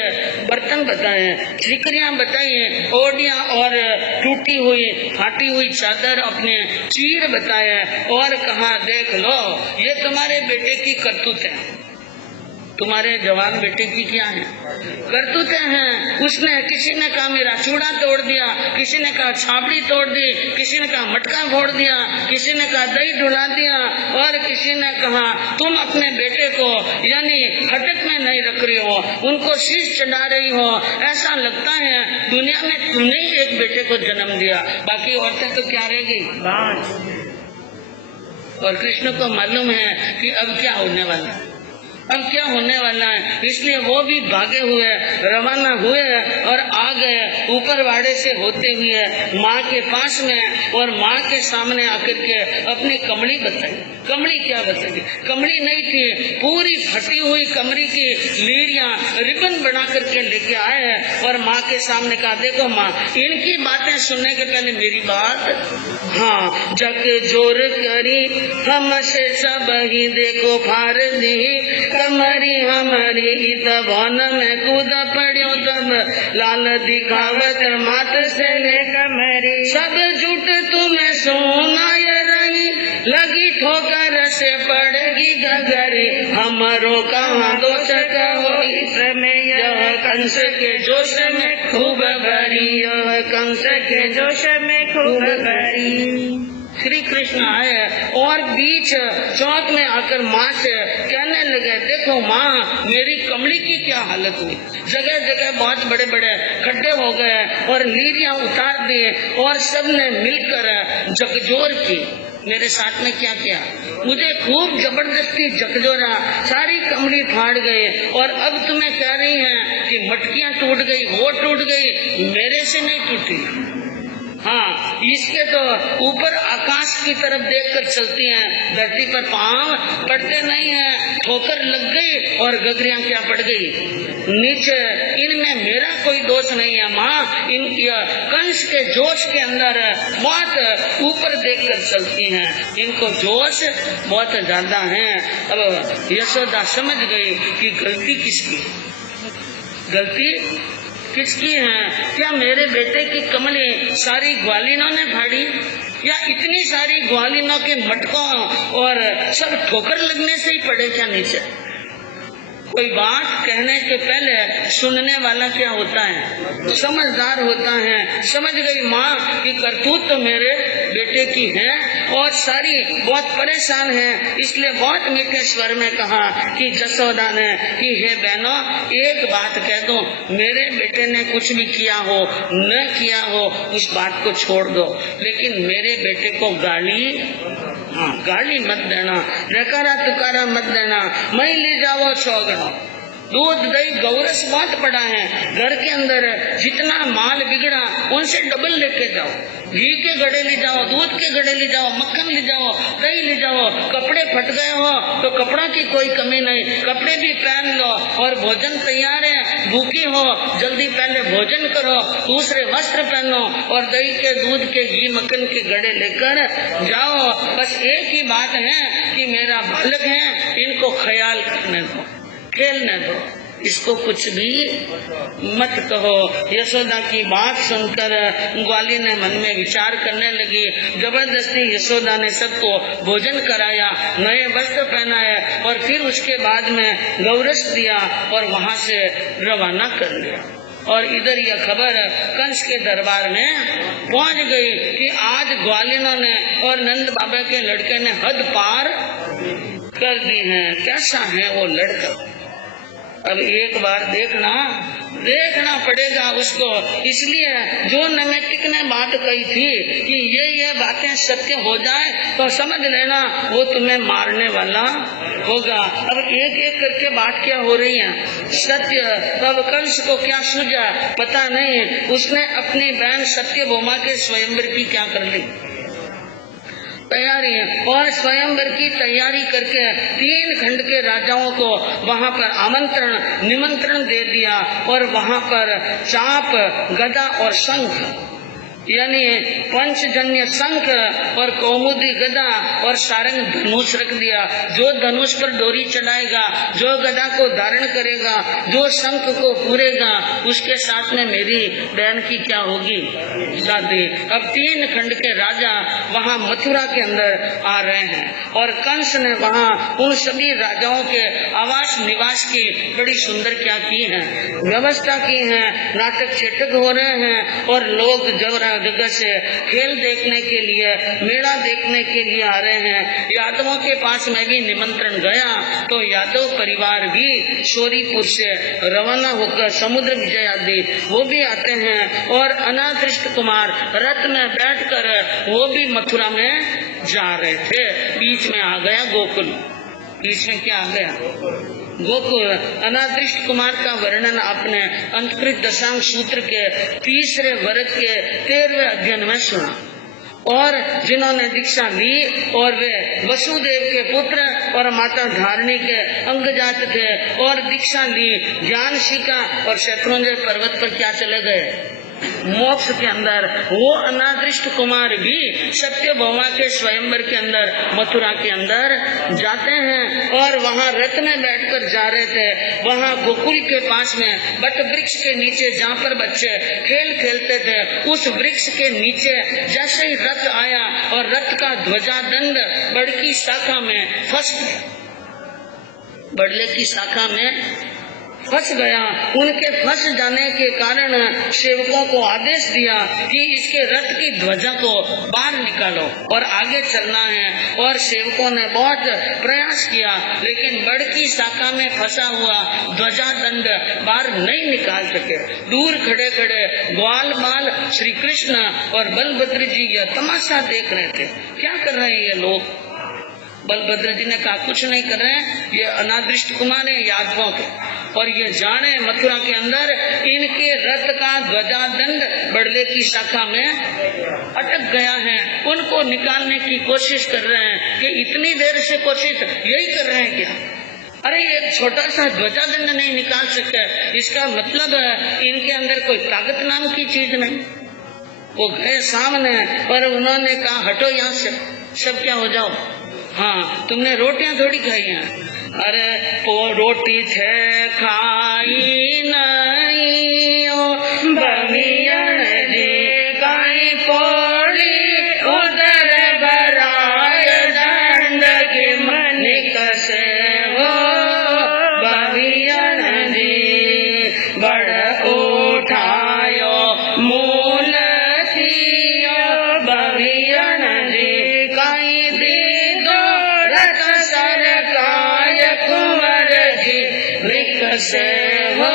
बर्तन बताए, ठीकरियां बताई, ओडियां और टूटी हुई फाटी हुई चादर अपने चीर बताए और कहा देख लो ये तुम्हारे बेटे की करतूत है, तुम्हारे जवान बेटे की क्या है करतूतें हैं। उसने किसी ने कहा मेरा चूड़ा तोड़ दिया, किसी ने कहा छाबड़ी तोड़ दी, किसी ने कहा मटका फोड़ दिया, किसी ने कहा दही ढुला दिया और किसी ने कहा तुम अपने बेटे को यानी हटक में नहीं रख रही हो, उनको शीश चढ़ा रही हो, ऐसा लगता है दुनिया में तुमने ही एक बेटे को जन्म दिया, बाकी औरतें तो क्या रह गई। और कृष्ण को मालूम है कि अब क्या होने वाला है, अब क्या होने वाला है, इसलिए वो भी भागे हुए रवाना हुए और आ गए ऊपर वाड़े से होते हुए माँ के पास में और माँ के सामने आकर के अपनी कमली बताई। कमली क्या बचेगी? कमली नहीं थी, पूरी फटी हुई कमरी की लीरियां रिबन बना करके लेके आए हैं और माँ के सामने कहा, देखो माँ, इनकी बातें सुनने के पहले मेरी बात, हाँ, जग जोर करी हमसे सब ही देखो फार दी कमरी हमारी, तब वन में कूद पड़ो तब लाल दिखावत मात से ले कमरी, सब झूठ तुम्हें सुनाय रही लगी ठोकर से पड़गी गगरी, हमारो कहाँ दोष कहो इसमें, यह कंस के जोश में खूब भरी, यह कंस के जोश में खूब भरी। श्री कृष्ण आए और बीच चौक में आकर माँ से कहने लगे, देखो माँ, मेरी कमली की क्या हालत हुई, जगह जगह बहुत बड़े बड़े खड्डे हो गए और लीरियां उतार दी और सबने मिलकर जगजोर की। मेरे साथ में क्या किया, मुझे खूब जबरदस्ती जगजोरा, सारी कमली फाड़ गई और अब तुम्हें कह रही हैं कि मटकियां टूट गई, वो टूट गई, मेरे से नहीं टूटी। हाँ, इसके तो ऊपर आकाश की तरफ देखकर चलती हैं, धरती पर पांव पड़ते नहीं हैं, ठोकर लग गई और गगरियां क्या पड़ गई नीचे। इनमें मेरा कोई दोष नहीं है माँ, इनकी कंस के जोश के अंदर बहुत ऊपर देखकर चलती हैं, इनको जोश बहुत ज्यादा है। अब यशोदा समझ गई कि गलती किसकी, गलती किसकी है? क्या मेरे बेटे की कमली सारी ग्वालिनों ने फाड़ी, या इतनी सारी ग्वालिनों के मटकों और सब ठोकर लगने से ही पड़े क्या नीचे? कोई बात कहने के पहले सुनने वाला क्या होता है, समझदार होता है। समझ गई माँ कि करतूत तो मेरे बेटे की है और सारी बहुत परेशान है, इसलिए बहुत मीठे स्वर में कहा कि जसोदा ने कि हे बहनों, एक बात कह दो, मेरे बेटे ने कुछ भी किया हो न किया हो उस बात को छोड़ दो, लेकिन मेरे बेटे को गाली, हाँ, गाली मत देना, नकारा तुकारा मत देना, मैं ले जाओ 100 गणों। दूध दही गौरस बहुत पड़ा है घर के अंदर, जितना माल बिगड़ा उनसे डबल लेके जाओ, घी के गड़े ले जाओ, दूध के गड़े ले जाओ, मक्खन ले जाओ, दही ले जाओ, कपड़े फट गए हो तो कपड़ों की कोई कमी नहीं, कपड़े भी पहन लो, और भोजन तैयार है, भूखी हो जल्दी पहले भोजन करो, दूसरे वस्त्र पहनो और दही के दूध के घी मक्खन के गड़े लेकर जाओ। बस एक ही बात है कि मेरा बालक है, इनको ख्याल करने दो, खेलने दो, इसको कुछ भी मत कहो। यशोदा की बात सुनकर ग्वाली ने मन में विचार करने लगी। जबरदस्ती यशोदा ने सबको भोजन कराया, नए वस्त्र पहनाए और फिर उसके बाद में गौरस दिया और वहाँ से रवाना कर लिया। और इधर यह खबर कंस के दरबार में पहुँच गई कि आज ग्वालिनों ने और नंद बाबा के लड़के ने हद पार कर दी है। कैसा है वो लड़का, अब एक बार देखना पड़ेगा उसको। इसलिए जो नैमित्तिक ने बात कही थी कि ये बातें सत्य हो जाए तो समझ लेना वो तुम्हें मारने वाला होगा। अब एक एक करके बात क्या हो रही है, सत्य। तब कंस को क्या सूझा पता नहीं, उसने अपनी बहन सत्यभामा के स्वयंवर की क्या कर ली तैयारी, और स्वयंवर की तैयारी करके 3 खंड के राजाओं को वहाँ पर निमंत्रण दे दिया और वहाँ पर चाप, गदा और शंख यानी पंचजन्य शंख और कौमुदी गदा और सारंग धनुष रख दिया। जो धनुष पर डोरी चढ़ाएगा, जो गदा को धारण करेगा, जो शंख को पूरेगा, उसके साथ में मेरी बहन की क्या होगी शादी। अब 3 खंड के राजा वहाँ मथुरा के अंदर आ रहे हैं और कंस ने वहाँ उन सभी राजाओं के आवास निवास की बड़ी सुंदर क्या की है व्यवस्था की है। नाटक चेटक हो रहे हैं और लोग जगह से खेल देखने के लिए, मेला देखने के लिए आ रहे हैं। यादवों के पास में भी निमंत्रण गया तो यादव परिवार भी शोरीपुर से रवाना होकर समुद्र विजय आदि वो भी आते हैं और अनादृष्ट कुमार रथ में बैठकर वो भी मथुरा में जा रहे थे। बीच में आ गया गोकुल, बीच में क्या आ गया गोकुल। अनादृष्ट कुमार का वर्णन आपने अंतकृत दशांग सूत्र के 3रे वर्ग के 13वें अध्ययन में सुना। और जिन्होंने दीक्षा ली और वे वसुदेव के पुत्र और माता धारणी के अंगजात थे और दीक्षा ली, ज्ञान सीखा और शत्रुंजय पर्वत पर क्या चले गए, मोक्ष के अंदर। वो अनादृष्ट कुमार भी सत्यभामा के स्वयंवर के अंदर मथुरा के अंदर जाते हैं और वहाँ रथ में बैठकर जा रहे थे। वहाँ गोकुल के पास में बट वृक्ष के नीचे जहाँ पर बच्चे खेल खेलते थे, उस वृक्ष के नीचे जैसे ही रथ आया और रथ का ध्वजादंड बड़की शाखा में बड़ले की शाखा में फंस गया। उनके फंस जाने के कारण सेवकों को आदेश दिया कि इसके रथ की ध्वजा को बाहर निकालो और आगे चलना है। और सेवकों ने बहुत प्रयास किया, लेकिन बड़की शाखा में फंसा हुआ ध्वजा दंड बाहर नहीं निकाल सके। दूर खड़े खड़े ग्वाल बाल श्री कृष्ण और बलभद्र जी यह तमाशा देख रहे थे। क्या कर रहे हैं ये लोग? बलभद्र जी ने कहा कुछ नहीं कर रहे हैं, ये अनादृष्ट कुमार है यादवों के, और ये जाने मथुरा के अंदर इनके रथ का ध्वजादंड बड़ले की शाखा में अटक गया है। उनको निकालने की कोशिश कर रहे हैं कि इतनी देर से कोशिश यही कर रहे हैं क्या? अरे एक छोटा सा ध्वजादंड नहीं निकाल सकते, इसका मतलब इनके अंदर कोई ताकत नाम की चीज नहीं। वो गए सामने और उन्होंने कहा हटो यहाँ से, सब क्या हो जाओ। हाँ, तुमने रोटियां थोड़ी खाई हैं। अरे रोटी थे खाई नहीं ओ बमियन जी काई पौड़ी उधर बराय दंड के मनिक से हो बमियन जी बड़ उठायो मूल थियो बमियन जी काई से हो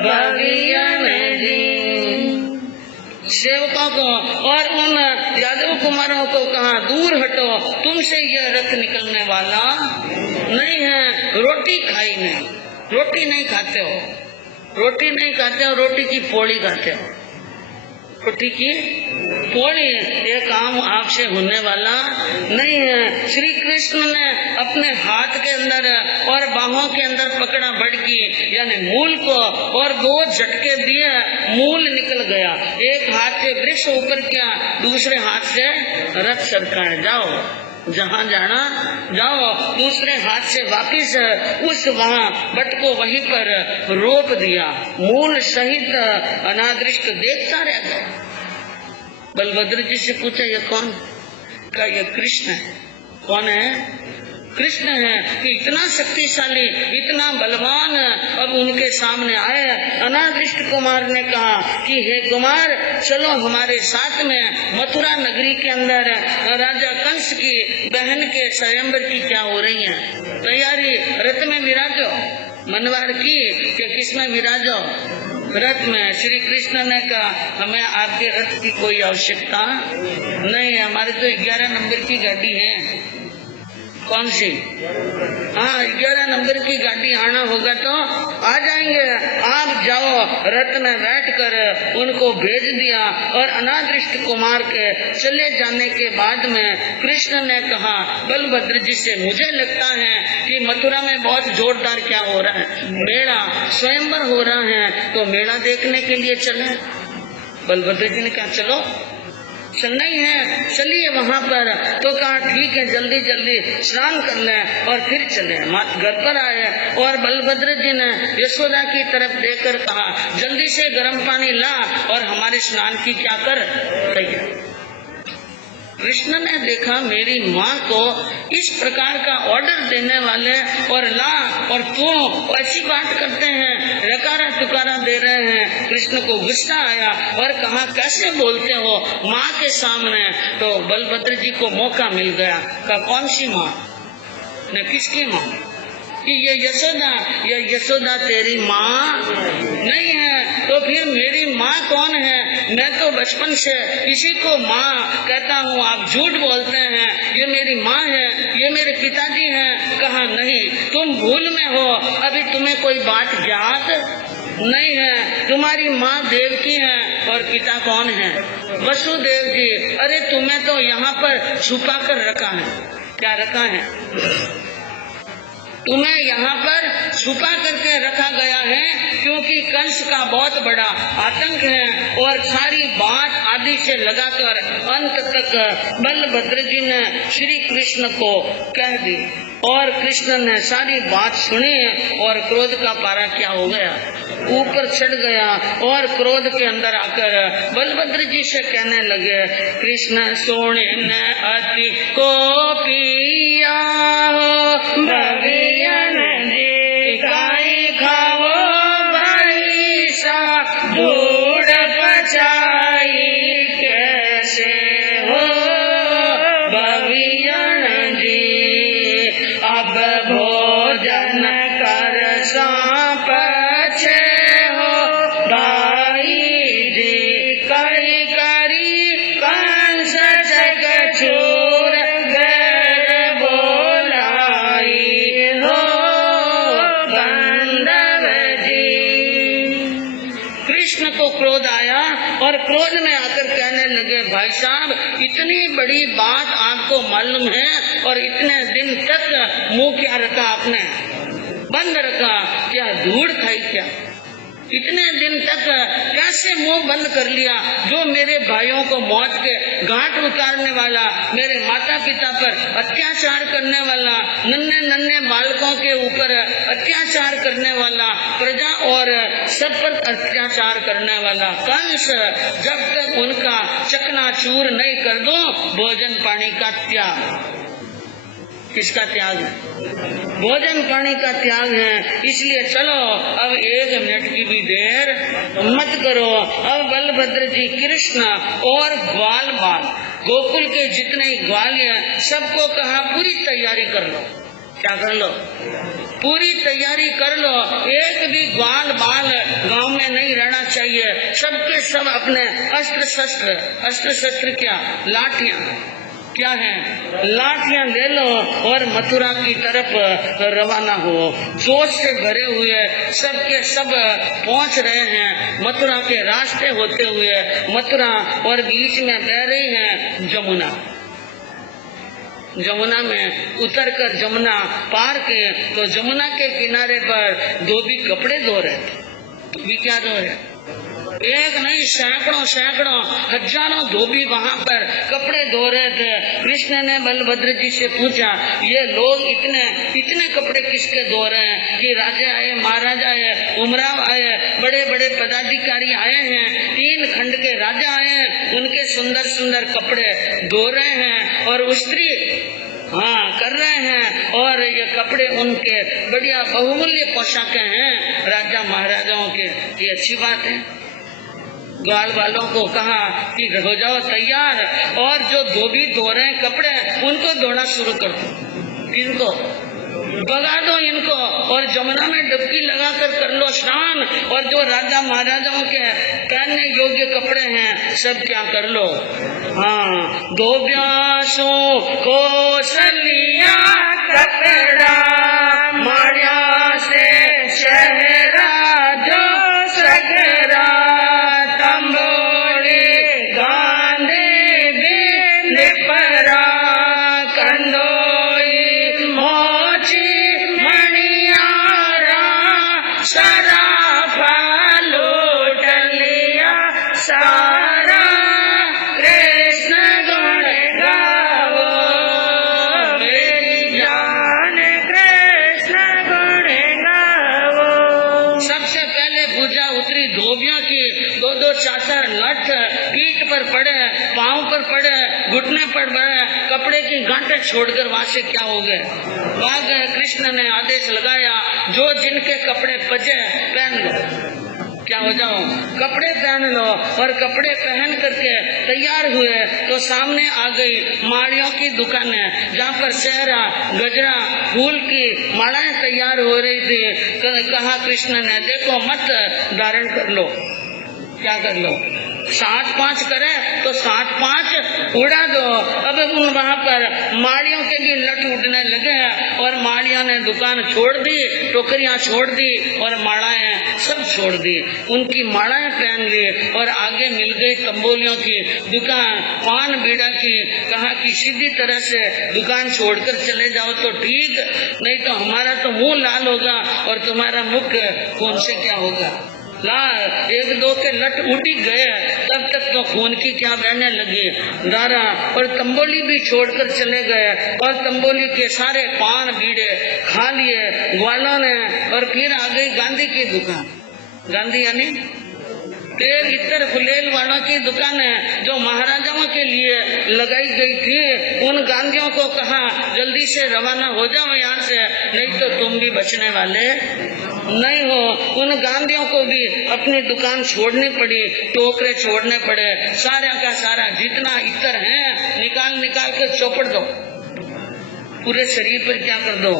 बगियन जी। सेवकों को और उन यादव कुमारों को कहा दूर हटो, तुमसे यह रथ निकलने वाला नहीं है। रोटी खाई नहीं, रोटी नहीं खाते हो, रोटी नहीं खाते हो, रोटी की पोड़ी खाते हो। रोटी की पोड़ी ये काम आपसे होने वाला नहीं है। श्री कृष्ण ने अपने हाथ के अंदर और बाहों के अंदर पकड़ा बड़की यानी मूल को और 2 झटके दिए, मूल निकल गया। एक हाथ से वृक्ष ऊपर किया, दूसरे हाथ से रथ सरकाए, जाओ जहाँ जाना जाओ। दूसरे हाथ से वापिस उस वहाँ बट को वहीं पर रोप दिया, मूल सहित अनादृष्ट देखता रह गया। बलभद्र जी से पूछा ये कौन? का ये कृष्ण है। कौन है? कृष्ण है कि इतना शक्तिशाली, इतना बलवान अब उनके सामने आए। अनादृष्ट कुमार ने कहा कि हे कुमार, चलो हमारे साथ में मथुरा नगरी के अंदर राजा कंस की बहन के स्वयंवर की क्या हो रही है तैयारी। रथ में विराजो, मनवार की कि किसमें विराजो? रथ में। श्री कृष्ण ने कहा हमें आपके रथ की कोई आवश्यकता नहीं है, हमारे तो 11 नंबर की गाड़ी है। कौन सी? हाँ, 11 नंबर की गाड़ी आना होगा तो आ जाएंगे, आप जाओ। रथ में बैठकर उनको भेज दिया और अनादृष्ट कुमार के चले जाने के बाद में कृष्ण ने कहा बलभद्र जी से, मुझे लगता है कि मथुरा में बहुत जोरदार क्या हो रहा है, मेला स्वयंवर हो रहा है, तो मेला देखने के लिए चले। बलभद्र जी ने कहा चलो, चलना ही है, चलिए वहाँ पर। तो कहा ठीक है, जल्दी जल्दी स्नान कर लें और फिर चले। मात घर पर आए और बलभद्र जी ने यशोदा की तरफ देखकर कहा जल्दी से गर्म पानी ला और हमारे स्नान की क्या कर तैयार। कृष्ण ने देखा मेरी माँ को इस प्रकार का ऑर्डर देने वाले और ला और तू ऐसी बात करते हैं, रकारा तुकारा दे रहे हैं। कृष्ण को गुस्सा आया और कहा कैसे बोलते हो माँ के सामने। तो बलभद्र जी को मौका मिल गया। कहा कौन सी माँ? ने किसकी माँ? कि ये यशोदा तेरी माँ नहीं है, तो फिर मेरी माँ कौन है? मैं तो बचपन से इसी को माँ कहता हूँ, आप झूठ बोलते हैं, ये मेरी माँ है, ये मेरे पिताजी हैं। कहा नहीं, तुम भूल में हो, अभी तुम्हें कोई बात ज्ञात नहीं है। तुम्हारी माँ देवकी है और पिता कौन है? वसुदेव जी। अरे तुम्हें तो यहाँ पर छुपा कर रखा है। क्या रखा है? तुम्हें यहाँ पर छुपा करके रखा गया है, क्योंकि कंस का बहुत बड़ा आतंक है और सारी बात आदि से लगाकर अंत तक बलभद्र जी ने श्री कृष्ण को कह दी और कृष्ण ने सारी बात सुनी और क्रोध का पारा क्या हो गया, ऊपर चढ़ गया और क्रोध के अंदर आकर बलभद्र जी से कहने लगे, कृष्ण सोने ने अति को पिया हो भगियन जी काई खाओ भाई सा धूड़ पचाई कैसे हो भगियन जी अब भोजन कर सांप हो भाई जी कई करी कंस जग चूर गैर बोलाई हो बंदव जी। कृष्ण को क्रोध आया और क्रोध में आकर कहने लगे, भाई साहब इतनी बड़ी बात आपको मालूम है और इतने दिन तक मुंह क्या रखा आपने, बंद रखा, क्या धूड़ खाई क्या? इतने दिन तक कैसे मुंह बंद कर लिया? जो मेरे भाइयों को मौत के घाट उतारने वाला, मेरे माता पिता पर अत्याचार करने वाला, नन्हे नन्हे बालकों के ऊपर अत्याचार करने वाला, प्रजा और सब पर अत्याचार करने वाला कंस, जब तक उनका चकनाचूर नहीं कर दो, भोजन पानी का त्याग। किसका त्याग है? भोजन पानी का त्याग है। इसलिए चलो अब 1 मिनट की भी देर मत करो। अब बलभद्र जी कृष्ण और ग्वाल बाल, गोकुल के जितने ग्वाल हैं, सबको कहा पूरी तैयारी कर लो। क्या कर लो? पूरी तैयारी कर लो। एक भी ग्वाल बाल गांव में नहीं रहना चाहिए। सबके सब अपने अस्त्र शस्त्र क्या, लाठियां क्या है, लाठियां ले लो और मथुरा की तरफ रवाना हो। जोश से भरे हुए सबके सब पहुंच रहे हैं मथुरा के रास्ते होते हुए मथुरा, और बीच में बह रही है जमुना। जमुना में उतरकर जमुना पार के तो जमुना के किनारे पर धोबी कपड़े धो रहे थे। धोबी क्या धो रहे? एक नहीं सैकड़ों हजारों धोबी वहाँ पर कपड़े धो रहे थे। कृष्ण ने बलभद्र जी से पूछा, ये लोग इतने कपड़े किसके धो रहे हैं? कि राजा आए, महाराजा आए, उमराव आए, बड़े बड़े पदाधिकारी आए हैं, 3 खंड के राजा आए हैं, उनके सुंदर सुंदर कपड़े धो रहे हैं और स्त्री कर रहे हैं, और ये कपड़े उनके बढ़िया बहुमूल्य पोशाकें हैं राजा महाराजाओं के। ये अच्छी बात है। ग्वाल वालों को कहा कि हो जाओ तैयार, और जो धोबी धो रहे हैं कपड़े उनको धोना शुरू कर दो। किनको? भगा दो इनको, और जमुना में डुबकी लगाकर कर लो स्नान, और जो राजा महाराजाओं के पहनने योग्य कपड़े हैं सब क्या कर लो। धोब्यासो कौशलिया कपड़ा माया से शहरा जो सगरा, पीठ पर पड़े, पांव पर पड़े, घुटने पर पड़े, कपड़े की गांठें छोड़कर वहां से क्या हो गए, भाग गए। कृष्ण ने आदेश लगाया, जो जिनके कपड़े पचे पहन लो, क्या हो जाओ, कपड़े पहन लो। और कपड़े पहन करके तैयार हुए तो सामने आ गई माड़ियों की दुकानें, जहाँ पर सेहरा, गजरा, फूल की मालाएं तैयार हो रही थी। कहा कृष्ण ने, देखो मत धारण कर लो, क्या कर लो, 60-5 करे तो 60-5 उड़ा दो। अब उन वहां पर माड़ियों के भी लट उड़ने लगे और माड़ियों ने दुकान छोड़ दी, टोकरियां छोड़ दी और माड़ाएं सब छोड़ दी। उनकी माड़ाएं पहन ली और आगे मिल गई तंबोलियों की दुकान, पान बीड़ा की। कहा कि सीधी तरह से दुकान छोड़कर चले जाओ तो ठीक, नहीं तो हमारा तो मुंह लाल होगा और तुम्हारा मुख खून से क्या होगा। लाल 1-2 के लट उड़ी गए, तब तक तो खून की क्या बहने लगी धारा। और तंबोली भी छोड़कर चले गए और तंबोली के सारे पान बीड़े खा लिए ग्वालों ने। और फिर आ गई गांधी की दुकान। गांधी यानी तेल इतर फुलेल वालों की दुकान है जो महाराजाओं के लिए लगाई गई थी। उन गांधियों को कहा जल्दी से रवाना हो जाओ यहाँ से, नहीं तो तुम भी बचने वाले नहीं हो। उन गांधियों को भी अपनी दुकान छोड़नी पड़ी, टोकरे छोड़ने पड़े, सारा का सारा जितना इतर है निकाल कर चौपड़ दो, पूरे शरीर पर क्या कर दो,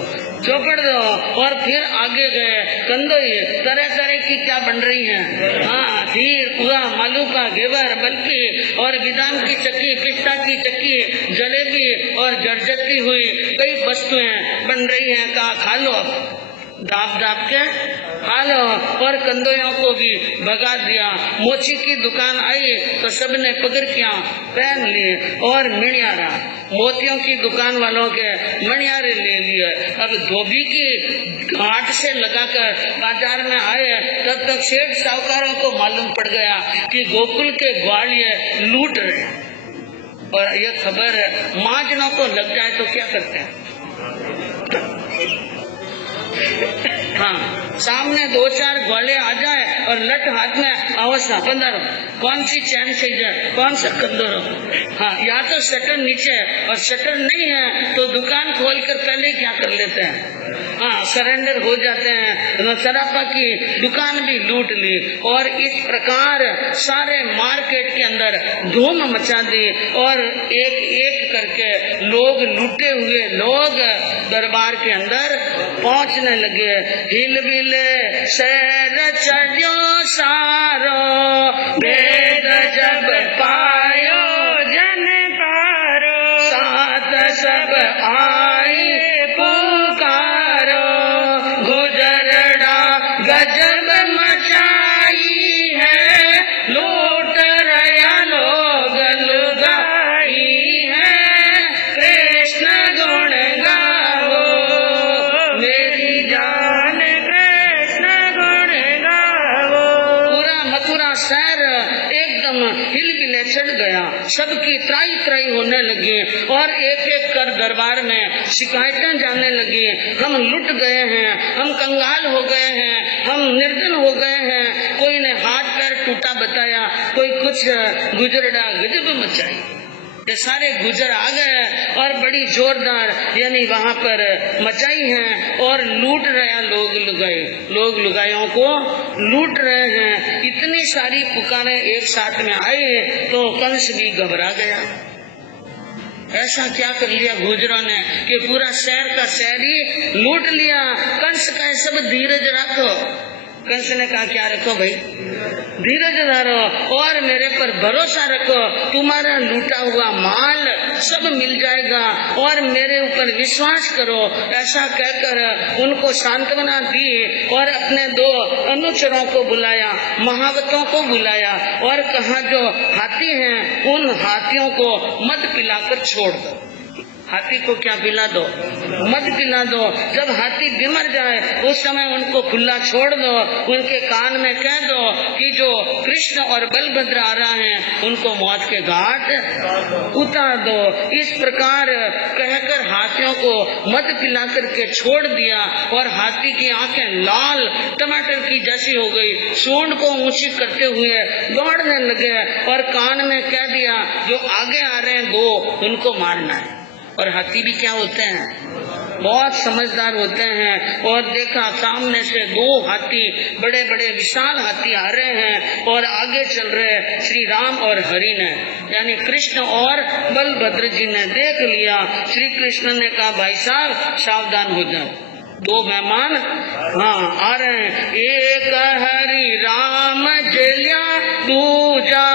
चौपड़ दो। और फिर आगे गए। कंदोई तरह तरह की क्या बन रही है, हाँ खीर, पुआ, मालू का घेवर, बल्कि और बादाम की चक्की, पिस्ता की चक्की, जलेबी और जर्जती हुई कई वस्तुएं बन रही हैं। कहा खा लो, दाब के खा लो। और कंदोयों को भी भगा दिया। मोची की दुकान आई तो सबने पगड़ियां पहन ली और मणियारा, मोतियों की दुकान वालों के मणियारे ले लिए। अब धोबी की घाट से लगाकर बाजार में आए, तब तक सेठ साहूकारों को मालूम पड़ गया कि गोकुल के ग्वालिये लूट रहे हैं। और ये खबर महाजनों को लग जाए तो क्या करते हैं। हाँ, सामने 2-4 ग्वाले आ जाए और लट हाथ में, अवस्था पंद्रह, कौन सी चैन चाहिए, कौन सा कंदोरो। हाँ, या तो शटर नीचे और शटर नहीं है तो दुकान खोलकर पहले क्या कर लेते हैं, हाँ सरेंडर हो जाते हैं। सरापा की दुकान भी लूट ली और इस प्रकार सारे मार्केट के अंदर धूम मचा दी। और एक एक करके लोग, लूटे हुए लोग दरबार के अंदर पहुंचने लगे। हिल बिले शहर चढ़ो सारो, भेद जब पायो जन पारो, साथ सब आई पुकारो, गुजरड़ा गजब मचाई है, लूट रया लोग लुगाई है, कृष्ण गुण गाओ मेरी जान, कृष्ण गुण गाओ। पूरा मथुरा शहर एकदम हिलबिले चढ़ गया, सबकी त्राई त्राई होने लगी और एक एक कर दरबार में शिकायतें जाने लगी। हम लुट गए हैं, हम कंगाल हो गए हैं, हम निर्धन हो गए हैं। कोई ने हाथ पैर टूटा बताया, कोई कुछ, गुजरड़ा गजब मचाई। ये सारे गुजर आ गए और बड़ी जोरदार यानी वहाँ पर मचाई है और लूट रहे लोग लुगाइयों को लूट रहे हैं। इतनी सारी पुकारें एक साथ में आई तो कंस भी घबरा गया। ऐसा क्या कर लिया गुजरों ने कि पूरा शहर का शहर ही लूट लिया। कंस का सब धीरज रखो। कंस ने कहा क्या रखो भाई, धीरज धरो और मेरे पर भरोसा रखो, तुम्हारा लूटा हुआ माल सब मिल जाएगा और मेरे ऊपर विश्वास करो। ऐसा कहकर उनको सांत्वना दी और अपने 2 अनुचरों को बुलाया, महावतों को बुलाया और कहा जो हाथी हैं उन हाथियों को मद पिलाकर छोड़ दो। हाथी को क्या पिला दो, मद पिला दो। जब हाथी बिमर जाए उस समय उनको खुला छोड़ दो। उनके कान में कह दो कि जो कृष्ण और बलभद्र आ रहा है उनको मौत के घाट उतार दो। इस प्रकार कहकर हाथियों को मद पिला करके छोड़ दिया और हाथी की आंखें लाल टमाटर की जैसी हो गई, सूंड को ऊंची करते हुए दौड़ने लगे और कान में कह दिया जो आगे आ रहे हैं 2 उनको मारना है। और हाथी भी क्या होते हैं, बहुत समझदार होते हैं। और देखा सामने से 2 हाथी, बड़े बड़े विशाल हाथी आ रहे हैं और आगे चल रहे श्री राम और हरि ने, यानी कृष्ण और बलभद्र जी ने देख लिया। श्री कृष्ण ने कहा भाई साहब सावधान हो जाओ, 2 मेहमान हाँ आ रहे हैं। एक हरि राम जल्या दूजा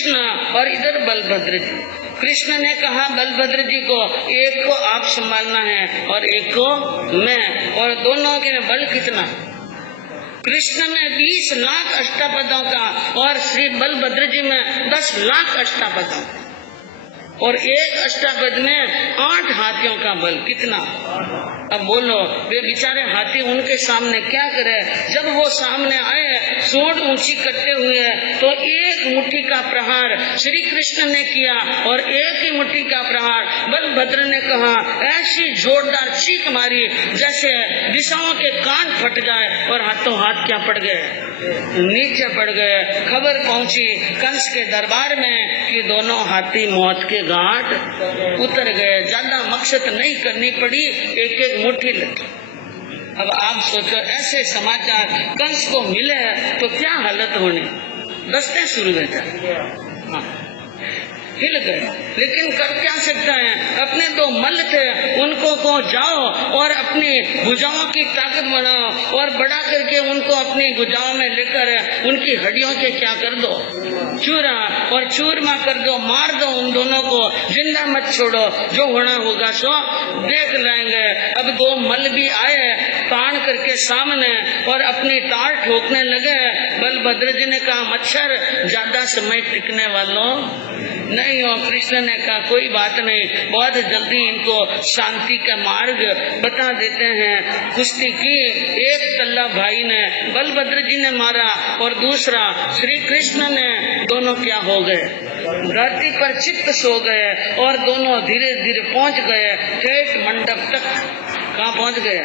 कृष्ण और इधर बलभद्र जी। कृष्ण ने कहा बलभद्र जी को, एक को आप संभालना है और एक को मैं, और दोनों के बल कितना? कृष्ण में 20 लाख अष्टपदों का और श्री बलभद्र जी में 10 लाख अष्टपदों, और एक अष्टपद में 8 हाथियों का बल। कितना? अब बोलो, वे बेचारे हाथी उनके सामने क्या करे? जब वो सामने आए सूंड ऊंची करते हुए तो एक मुट्ठी का प्रहार श्री कृष्ण ने किया और एक ही मुट्ठी का प्रहार बलभद्र ने कहा। ऐसी जोरदार चीख मारी जैसे दिशाओं के कान फट जाए और हाथों हाथ क्या पड़ गए? नीचे पड़ गए। खबर पहुंची कंस के दरबार में कि दोनों हाथी मौत के घाट उतर गए। ज्यादा मकसद नहीं करनी पड़ी, एक एक मुट्ठी लगी। अब आप सोचो, ऐसे समाचार कंस को मिले तो क्या हालत होनी? दस्ते शुरू हो जाए, हाँ, हिल गए। लेकिन कर क्या सकता है? अपने 2 मल्ल थे, उनको को जाओ और अपनी भुजाओं की ताकत बढ़ाओ और बड़ा करके उनको अपनी भुजाओं में लेकर उनकी हड्डियों के क्या कर दो? चूरा और चूरमा कर दो, मार दो उन दोनों को, जिंदा मत छोड़ो। जो होना होगा सो देख लेंगे। अब 2 मल्ल भी आए तान करके सामने और अपनी तार ठोकने लगे। बलभद्र जी ने कहा, मच्छर ज्यादा समय टिकने वालों नहीं हो। कृष्ण ने कहा, कोई बात नहीं, बहुत जल्दी इनको शांति का मार्ग बता देते हैं। कुश्ती की, एक तल्ला भाई ने बलभद्र जी ने मारा और दूसरा श्री कृष्ण ने। दोनों क्या हो गए? धरती पर चित्त सो गए और दोनों धीरे धीरे पहुंच गए ठेठ मंडप तक। कहाँ पहुंच गए?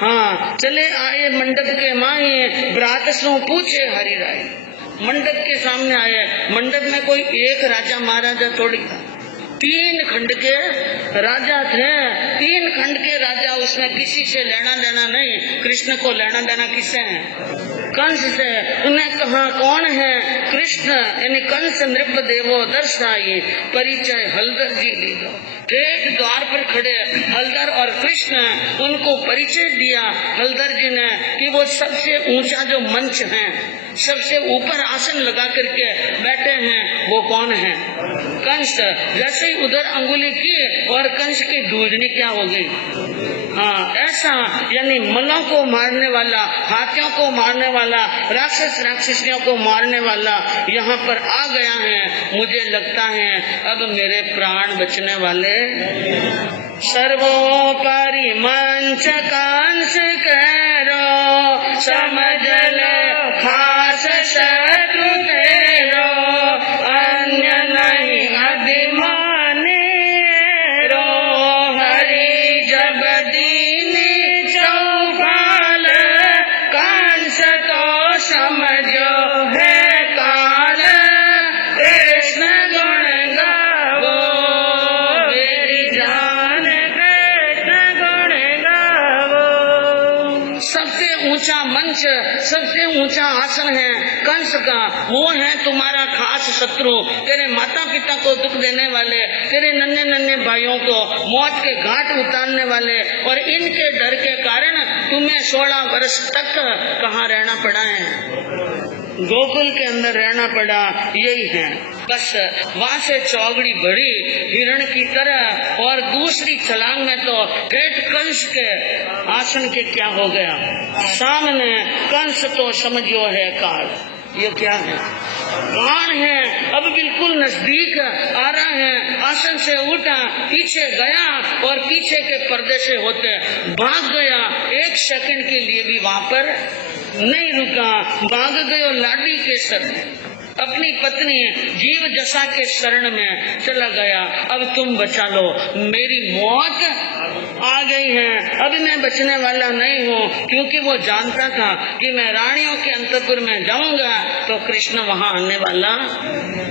हाँ, चले आए मंडप के माही, ब्रात सो पूछे हरि राय। मंडप के सामने आए। मंडप में कोई एक राजा महाराजा थोड़ी था, 3 खंड के राजा थे। 3 खंड के राजा, उसमें किसी से लेना देना नहीं। कृष्ण को लेना देना किससे है? कंस से। उन्हें कहा, कौन है? कृष्ण यानी कंस नृप देवो दर्शाई परिचय हलदर जी दी दो। ठेठ द्वार पर खड़े हलदर और कृष्ण उनको परिचय दिया हलदर जी ने कि वो सबसे ऊंचा जो मंच है, सबसे ऊपर आसन लगा करके बैठे हैं, वो कौन है? कंस। जैसे ही उधर अंगुली की और कंस की दूधनी क्या हो गई? हाँ, ऐसा यानी मल्लों को मारने वाला, हाथियों को मारने वाला, राक्षस राक्षसियों को मारने वाला यहाँ पर आ गया है। मुझे लगता है अब मेरे प्राण बचने वाले। सर्वोपरि मंच कंस करो, समझ लो खास शत्रु तेरो, अन्य नहीं अभिमानी रो। हरि जब दीनी चौपाल, कंस तो समझो है काल। कृष्ण गुण गावो मेरी जान, कृष्ण गुण गावो। सबसे ऊंचा मंच, सबसे ऊंचा आसन है कंस का। वो है तुम्हारा खास शत्रु, तेरे माता पिता को दुख देने वाले, तेरे नन्हे नन्हे भाइयों को मौत के घाट उतारने वाले, और इनके डर के कारण तुम्हें 16 वर्ष तक कहाँ रहना पड़ा है? गोकुल के अंदर रहना पड़ा। यही है बस। वहाँ से चौगड़ी बढ़ी हिरण की तरह और दूसरी छलांग में तो ठेठ कंस के आसन के क्या हो गया? सामने कंस तो समझो है काल। ये क्या है? कौन है? अब बिल्कुल नजदीक आ रहा है। आसन से उठा, पीछे गया और पीछे के पर्दे से होते भाग गया। 1 सेकंड के लिए भी वहाँ पर नहीं रुका, भाग गयो लाडी के शरण, अपनी पत्नी जीव जसा के शरण में चला गया। अब तुम बचा लो, मेरी मौत आ गई है, अब मैं बचने वाला नहीं हूँ। क्योंकि वो जानता था कि मैं रानियों के अंतपुर में जाऊंगा तो कृष्ण वहाँ आने वाला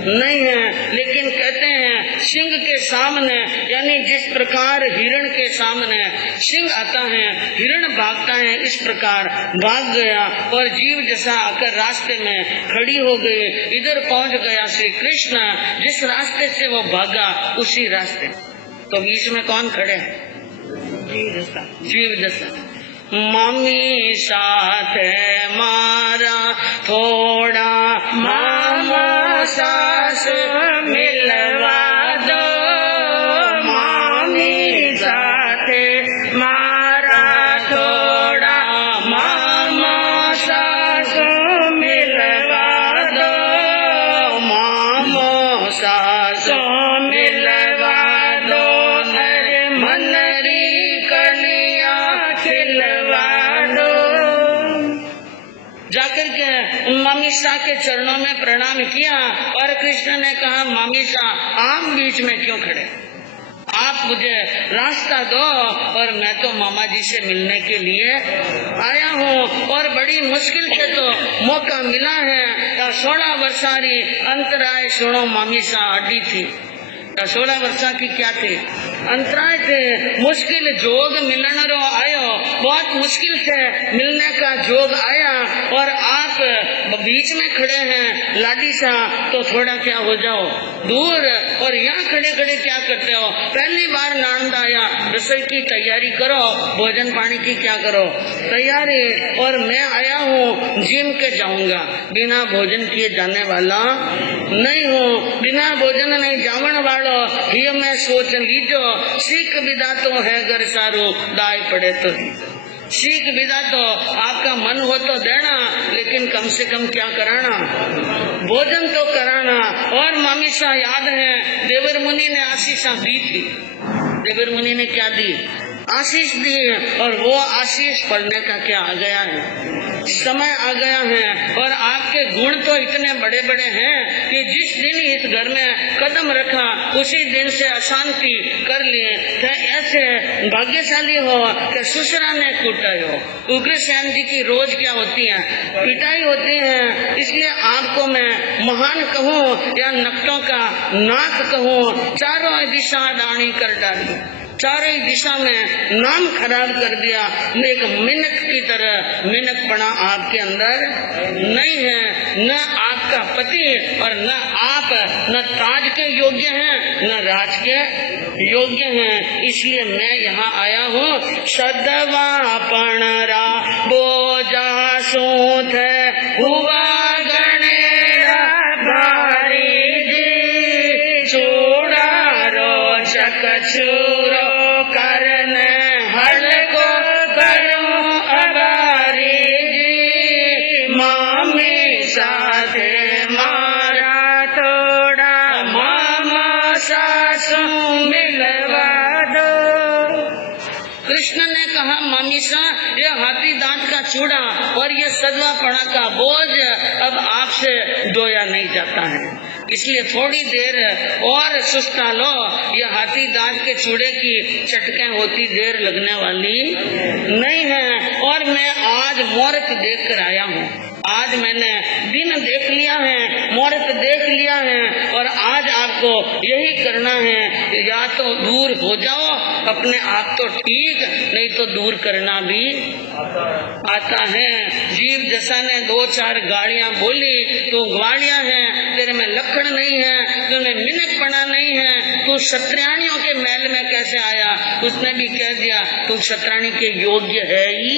नहीं है। लेकिन कहते हैं सिंह के सामने, यानी जिस प्रकार हिरण के सामने सिंह आता है, हिरण भागता है, इस प्रकार भाग गया और जीव जैसा आकर रास्ते में खड़ी हो गई। इधर पहुंच गया श्री कृष्ण। जिस रास्ते से वो भागा उसी रास्ते, तो बीच में कौन खड़े हैं? जीव जैसा। मम्मी साथ मारा थोड़ा, मामा सास मिलवा दो मामी साथे मारा थोड़ा मामा सासु मिलवा दो मामो सासु मिलवा दो अरे मनरी कलिया खिलवा दो। जाकर के मामीसा के चरणों में प्रणाम किया और कृष्ण ने कहा मामीसा आप बीच में क्यों खड़े, आप मुझे रास्ता दो और मैं तो मामा जी से मिलने के लिए आया हूँ और बड़ी मुश्किल से तो मौका मिला है। 16 वर्षारी अंतराय सुनो मामीसा आडी थी। 16 वर्षा की क्या थे अंतराय थे, मुश्किल जोग मिलन रो आयो, बहुत मुश्किल से मिलने का जोग आया और आप बीच में खड़े हैं लाडी सा, तो थोड़ा क्या हो जाओ दूर, और यहाँ खड़े खड़े क्या करते हो, पहली बार नांद आया, रसोई की तैयारी करो, भोजन पानी की क्या करो तैयारी, और मैं आया हूँ जिम के जाऊंगा, बिना भोजन किए जाने वाला नहीं हूँ, बिना भोजन नहीं जावन वालो ये मैं सोच लीजो, सीख विदा तो है घर सारू दाय पड़े तो, सीख विदा तो आपका मन हो तो देना, लेकिन कम से कम क्या कराना, भोजन तो कराना। और मामीसा याद है देवर मुनि ने आशीषा दी थी, देवर मुनि ने क्या दी, आशीष दी, और वो आशीष पढ़ने का क्या आ गया है, समय आ गया है। और आपके गुण तो इतने बड़े बड़े हैं कि जिस दिन इस घर में कदम रखा उसी दिन से अशांति कर लिए थे। ऐसे भाग्यशाली हो कि ससुरा ने कूटाई हो। उग्रसेन जी की रोज क्या होती है, पिटाई होती है। इसलिए आपको मैं महान कहूँ या नक्तों का नाक कहूँ, चारों दिशा दानी कर डाली, चारों दिशा में नाम खराब कर दिया। एक मिनट की तरह मिनटपना आपके अंदर नहीं है, न आपका पति और न आप न ताज के योग्य हैं न राज के योग्य हैं। इसलिए मैं यहाँ आया हूँ सदवापण रा बोजा सूथ हुआ गणेरा भारी जी, चूड़ा रोचक चूरो करन हलको करूं अबारी जी, मामी साथे मारा थोड़ा मामा सासू मिलवा दो। कृष्ण ने कहा मामीसा ये हाथी दांत का चूड़ा और ये सदवापणा का बोझ अब आपसे ढोया नहीं जाता है, इसलिए थोड़ी देर और सुस्ता लो। ये हाथी दांत के चूड़े की चटकें होती देर लगने वाली नहीं है। और मैं आज मुहूर्त देख कर आया हूँ, आज मैंने दिन देख लिया है, मुहूर्त देख लिया है, और आज आपको यही करना है, या तो दूर हो जाओ अपने आप तो ठीक, नहीं तो दूर करना भी आता है। जीव जैसा ने 2-4 गाड़ियां बोली, तो गाड़ियां हैं, तेरे में लखन नहीं है, तेरे में मिनटपना नहीं है, तू क्षत्रियाणियों के महल में कैसे आया, उसने भी कह दिया तू क्षत्राणी के योग्य है ही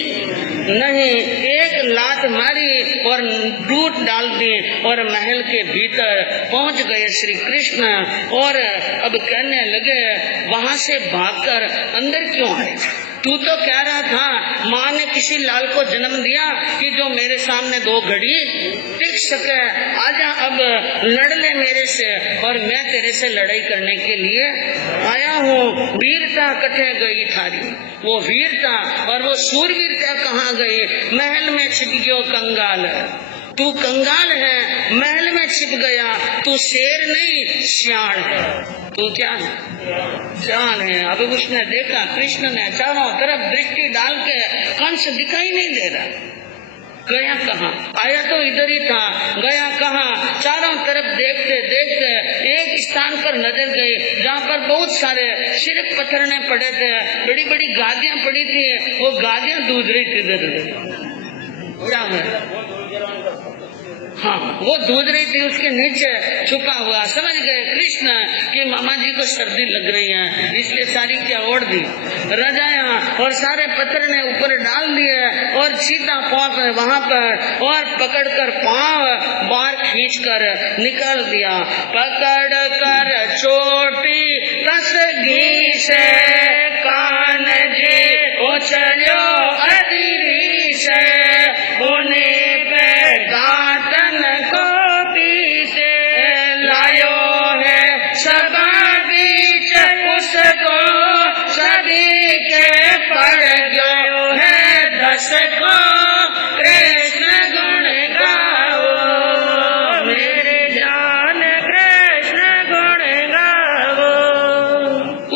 नहीं। एक लात मारी और दूध डाल दी और महल के भीतर पहुंच गए श्री कृष्ण। और अब कहने लगे वहां से भागकर अंदर क्यों आए, तू तो कह रहा था माँ ने किसी लाल को जन्म दिया कि जो मेरे सामने 2 घड़ी टिक सके, आजा अब लड़ ले मेरे से, और मैं तेरे से लड़ाई करने के लिए आया हूँ। वीरता कटे गई थारी, वो वीरता और वो सूरवीरता कहाँ गई, महल में छिप गयो कंगाल, तू कंगाल है, महल में छिप गया, तू शेर नहीं सियाण है, तू क्या है, सियाण है। अब उसने देखा, कृष्ण ने चारों तरफ दृष्टि डाल के कंस दिखाई नहीं दे रहा, गया कहाँ, आया तो इधर ही था, गया कहाँ, चारों तरफ देखते देखते एक स्थान पर नजर गई जहाँ पर बहुत सारे सिर्फ पत्थरने पड़े थे, बड़ी बड़ी गादियां पड़ी थी, वो गादियां दूध रही थी इधर उधर। क्या है हाँ, वो दूध रही थी, उसके नीचे छुपा हुआ। समझ गए कृष्ण कि मामा जी को सर्दी लग रही है, इसलिए सारी क्या ओढ़ दी रजाया और सारे पत्थर ने ऊपर डाल दिए और सीधा पहुंच वहाँ पर और पकड़कर पांव बाहर खींचकर निकाल दिया। पकड़ कर चोटी कस घी से कान जी उछलो अधीरी से, उन्हें पे दांतन को पीसे लायो है सभा बीच उसको, सभी के पड़ गयो है दस को। कृष्ण गुण गाओ मेरे जान, कृष्ण गुण गाओ।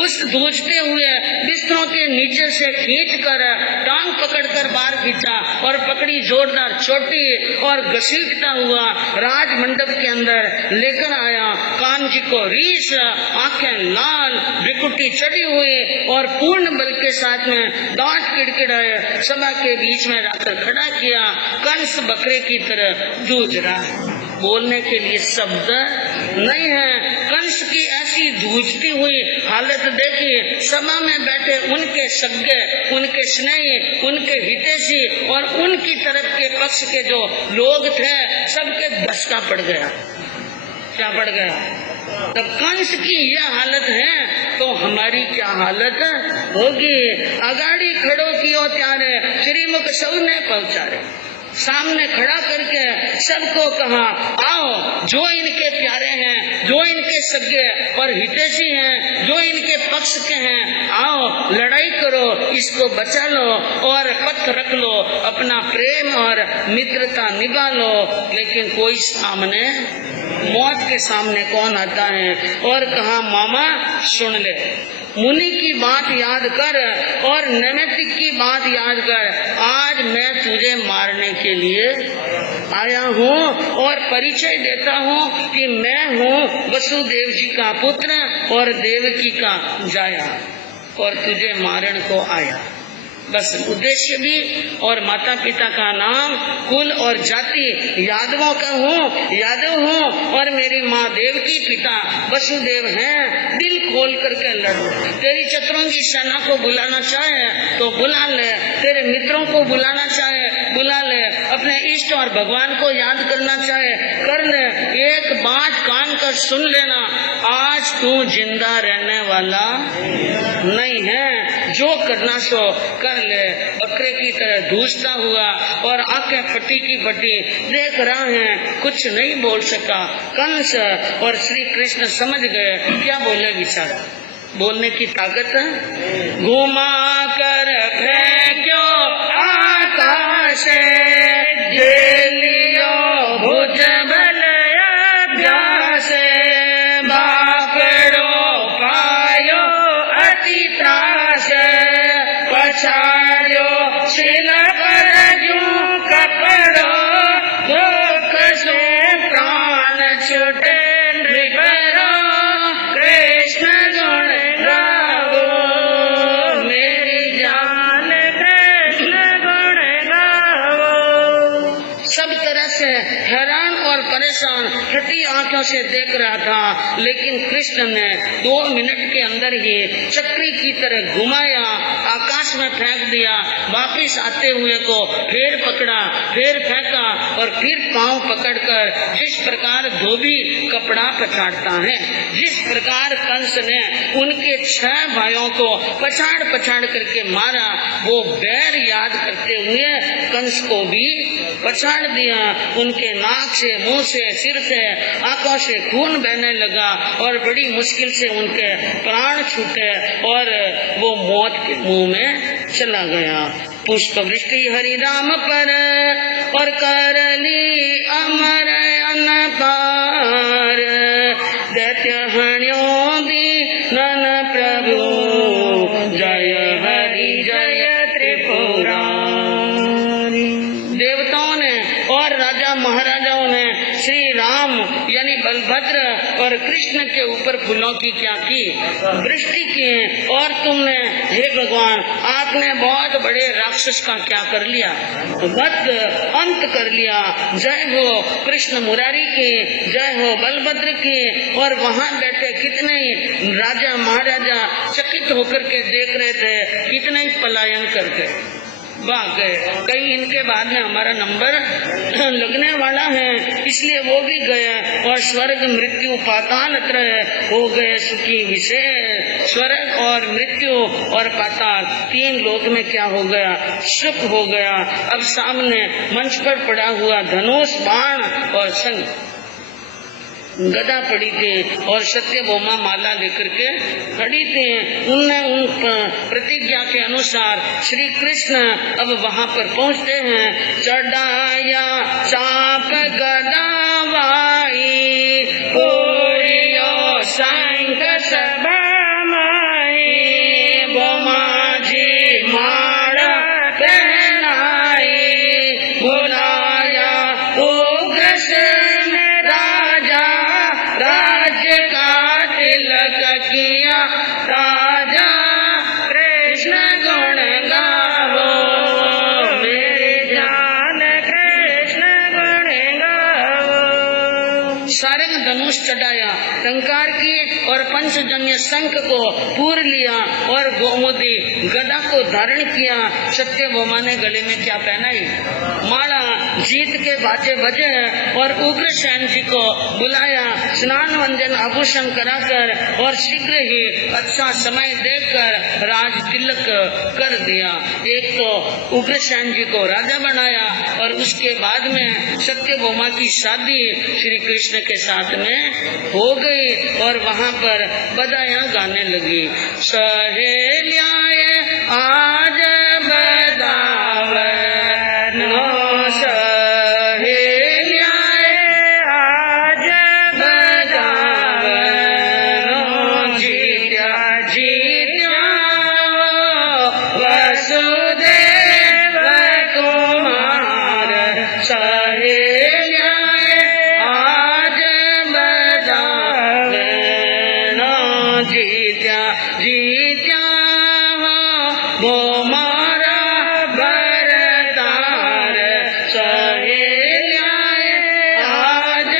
उस धूजते हुए बिस्तरों के नीचे से खींचकर टांग पकड़कर बाहर खींचा और पकड़ी जोरदार चोटी और घसीटता हुआ राज मंडप के अंदर लेकर आया। कान जी को रीस, आंखें लाल, भ्रिकुटी चढ़ी हुई और पूर्ण बल के साथ में दांत किड़किड़ाए सभा के बीच में जाकर खड़ा किया। कंस बकरे की तरह जूझ रहा है, बोलने के लिए शब्द नहीं है। कंस की ऐसी धूजती हुई हालत देखी, सभा में बैठे उनके सगे, उनके स्नेही, उनके हितैषी और उनकी तरफ के पक्ष के जो लोग थे सबके धसका पड़ गया। क्या पड़ गया? तब कंस की यह हालत है तो हमारी क्या हालत होगी? अगाड़ी खड़ो कियो त्यारे श्रीमुख सबने पहुंचारे, सामने खड़ा करके सबको कहा आओ, जो इनके प्यारे हैं, जो इनके सगे और हितैषी हैं, जो इनके पक्ष के हैं, आओ लड़ाई करो, इसको बचा लो और पथ रख लो, अपना प्रेम और मित्रता निभा लो। लेकिन कोई सामने, मौत के सामने कौन आता है? और कहा मामा सुन ले, मुनि की बात याद कर और नैमित्तिक की बात याद कर, आज मैं तुझे मारने के लिए आया हूँ और परिचय देता हूँ कि मैं हूँ वसुदेव जी का पुत्र और देवकी का जाया और तुझे मारने को आया। बस उद्देश्य भी और माता पिता का नाम, कुल और जाति यादवों का हूँ, यादव हूँ और मेरी माँ देवकी पिता वसुदेव हैं। दिल खोल करके लड़ो। तेरी चतुरंगी सेना को बुलाना चाहे तो बुला ले, तेरे मित्रों को बुलाना चाहे बुला ले, अपने इष्ट और भगवान को याद करना चाहे कर ले। एक बात कान कर सुन लेना, आज तू जिंदा रहने वाला नहीं है, जो करना सो कर ले। बकरे की तरह धूसता हुआ और आंखें फटी की फटी देख रहा है, कुछ नहीं बोल सका कंस। और श्री कृष्ण समझ गए क्या बोले बेचारा, बोलने की ताकत है। घुमा कर फेंक्यो आकाश, लियो भुज बल अभ्यास, बापड़ो पायो अति त्रास, पछाड़ो शिल पर जूं कपड़ो, दुख से प्राण छूटे नृपरो, कृष्ण गुण गावो मेरी जान, कृष्ण गुण गावो। सब तरह से हैरान और परेशान फटी आंखों से देख रहा था, लेकिन कृष्ण ने 2 मिनट के अंदर ही चक्री की तरह घुमाया, आकाश में फेंक दिया, वापिस आते हुए को फिर पकड़ा, फिर फेंका और फिर पांव पकड़कर जिस प्रकार धोबी कपड़ा पछाड़ता है, जिस प्रकार कंस ने उनके 6 भाइयों को पछाड़ पछाड़ करके मारा, वो बैर याद करते हुए कंस को भी पछाड़ दिया। उनके नाक से, मुंह से, सिर से, आंखों से खून बहने लगा और बड़ी मुश्किल से उनके प्राण छूटे और वो मौत के मुंह में चला गया। पुष्प वृष्टि हरि राम पर और करली अमर अनपार, दैत्य हण्यो दीनन प्रभु, जय हरि जय त्रिपुरारी। देवताओं ने और राजा महाराजाओं ने श्री राम यानी बलभद्र और कृष्ण के ऊपर फूलों की क्या की, वृष्टि की। और तुमने हे भगवान आपने बहुत बड़े राक्षस का क्या कर लिया, वध अंत कर लिया। जय हो कृष्ण मुरारी की, जय हो बलभद्र की। और वहाँ बैठे कितने ही राजा महाराजा चकित होकर के देख रहे थे, कितने ही पलायन करके भाग गए। कहीं इनके बाद में हमारा नंबर लगने वाला है, इसलिए वो भी गए। और स्वर्ग मृत्यु पाताल त्रय हो गए सुखी विषय। स्वर्ग और मृत्यु और पाताल तीन लोक में क्या हो गया, सुख हो गया। अब सामने मंच पर पड़ा हुआ धनुष बाण और संग गदा पड़ी थी और सत्यभामा माला लेकर के खड़ी थी। उनने उन प्रतिज्ञा के अनुसार श्री कृष्ण अब वहाँ पर पहुँचते हैं। चढ़ाया चाप गदा वाई, पूरियो शंख सभा माई, बोमा जी माला पहनाई, बुलाया उग्रसेन राजा, राज्य का तिलक किया राजा, कृष्ण गुण गावो मेरी जान, कृष्ण गुण गावो। सारंग धनुष चढ़ाया, टंकार की और पंचजन्य शंख को पूर लिया और गोमती गदा को धारण किया। सत्यभामा ने गले में क्या पहनाई, माला। जीत के बाजे बजे और उग्रसेन जी को बुलाया, स्नान वंजन आभूषण कराकर और शीघ्र ही अच्छा समय देखकर राज तिलक कर दिया। एक तो उग्रसेन जी को राजा बनाया और उसके बाद में सत्यभामा की शादी श्री कृष्ण के साथ में हो गई। और वहाँ पर बधाइयाँ गाने लगी। सहेलियाँ आज बधावन हो, सहेलियाँ आज बधावन हो, जीत्या जीत्या वसुदेव कुमार, सहेलियाँ आज बधावन हो, जीत्या जीत्या वो मारा भरतार, सहेलियाँ आज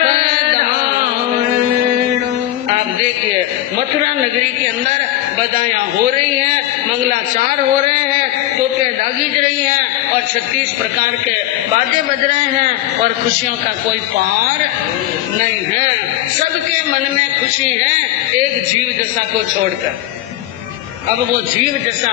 बधावन। आप देखिए मथुरा नगरी के अंदर बधाइयाँ हो रही हैं, मंगलाचार हो रहे हैं, तोपे दागी रही हैं और 36 प्रकार के बाजे बज रहे हैं और खुशियों का कोई पार नहीं है। सबके मन में खुशी है एक जीव दशा को छोड़कर। अब वो जीव दशा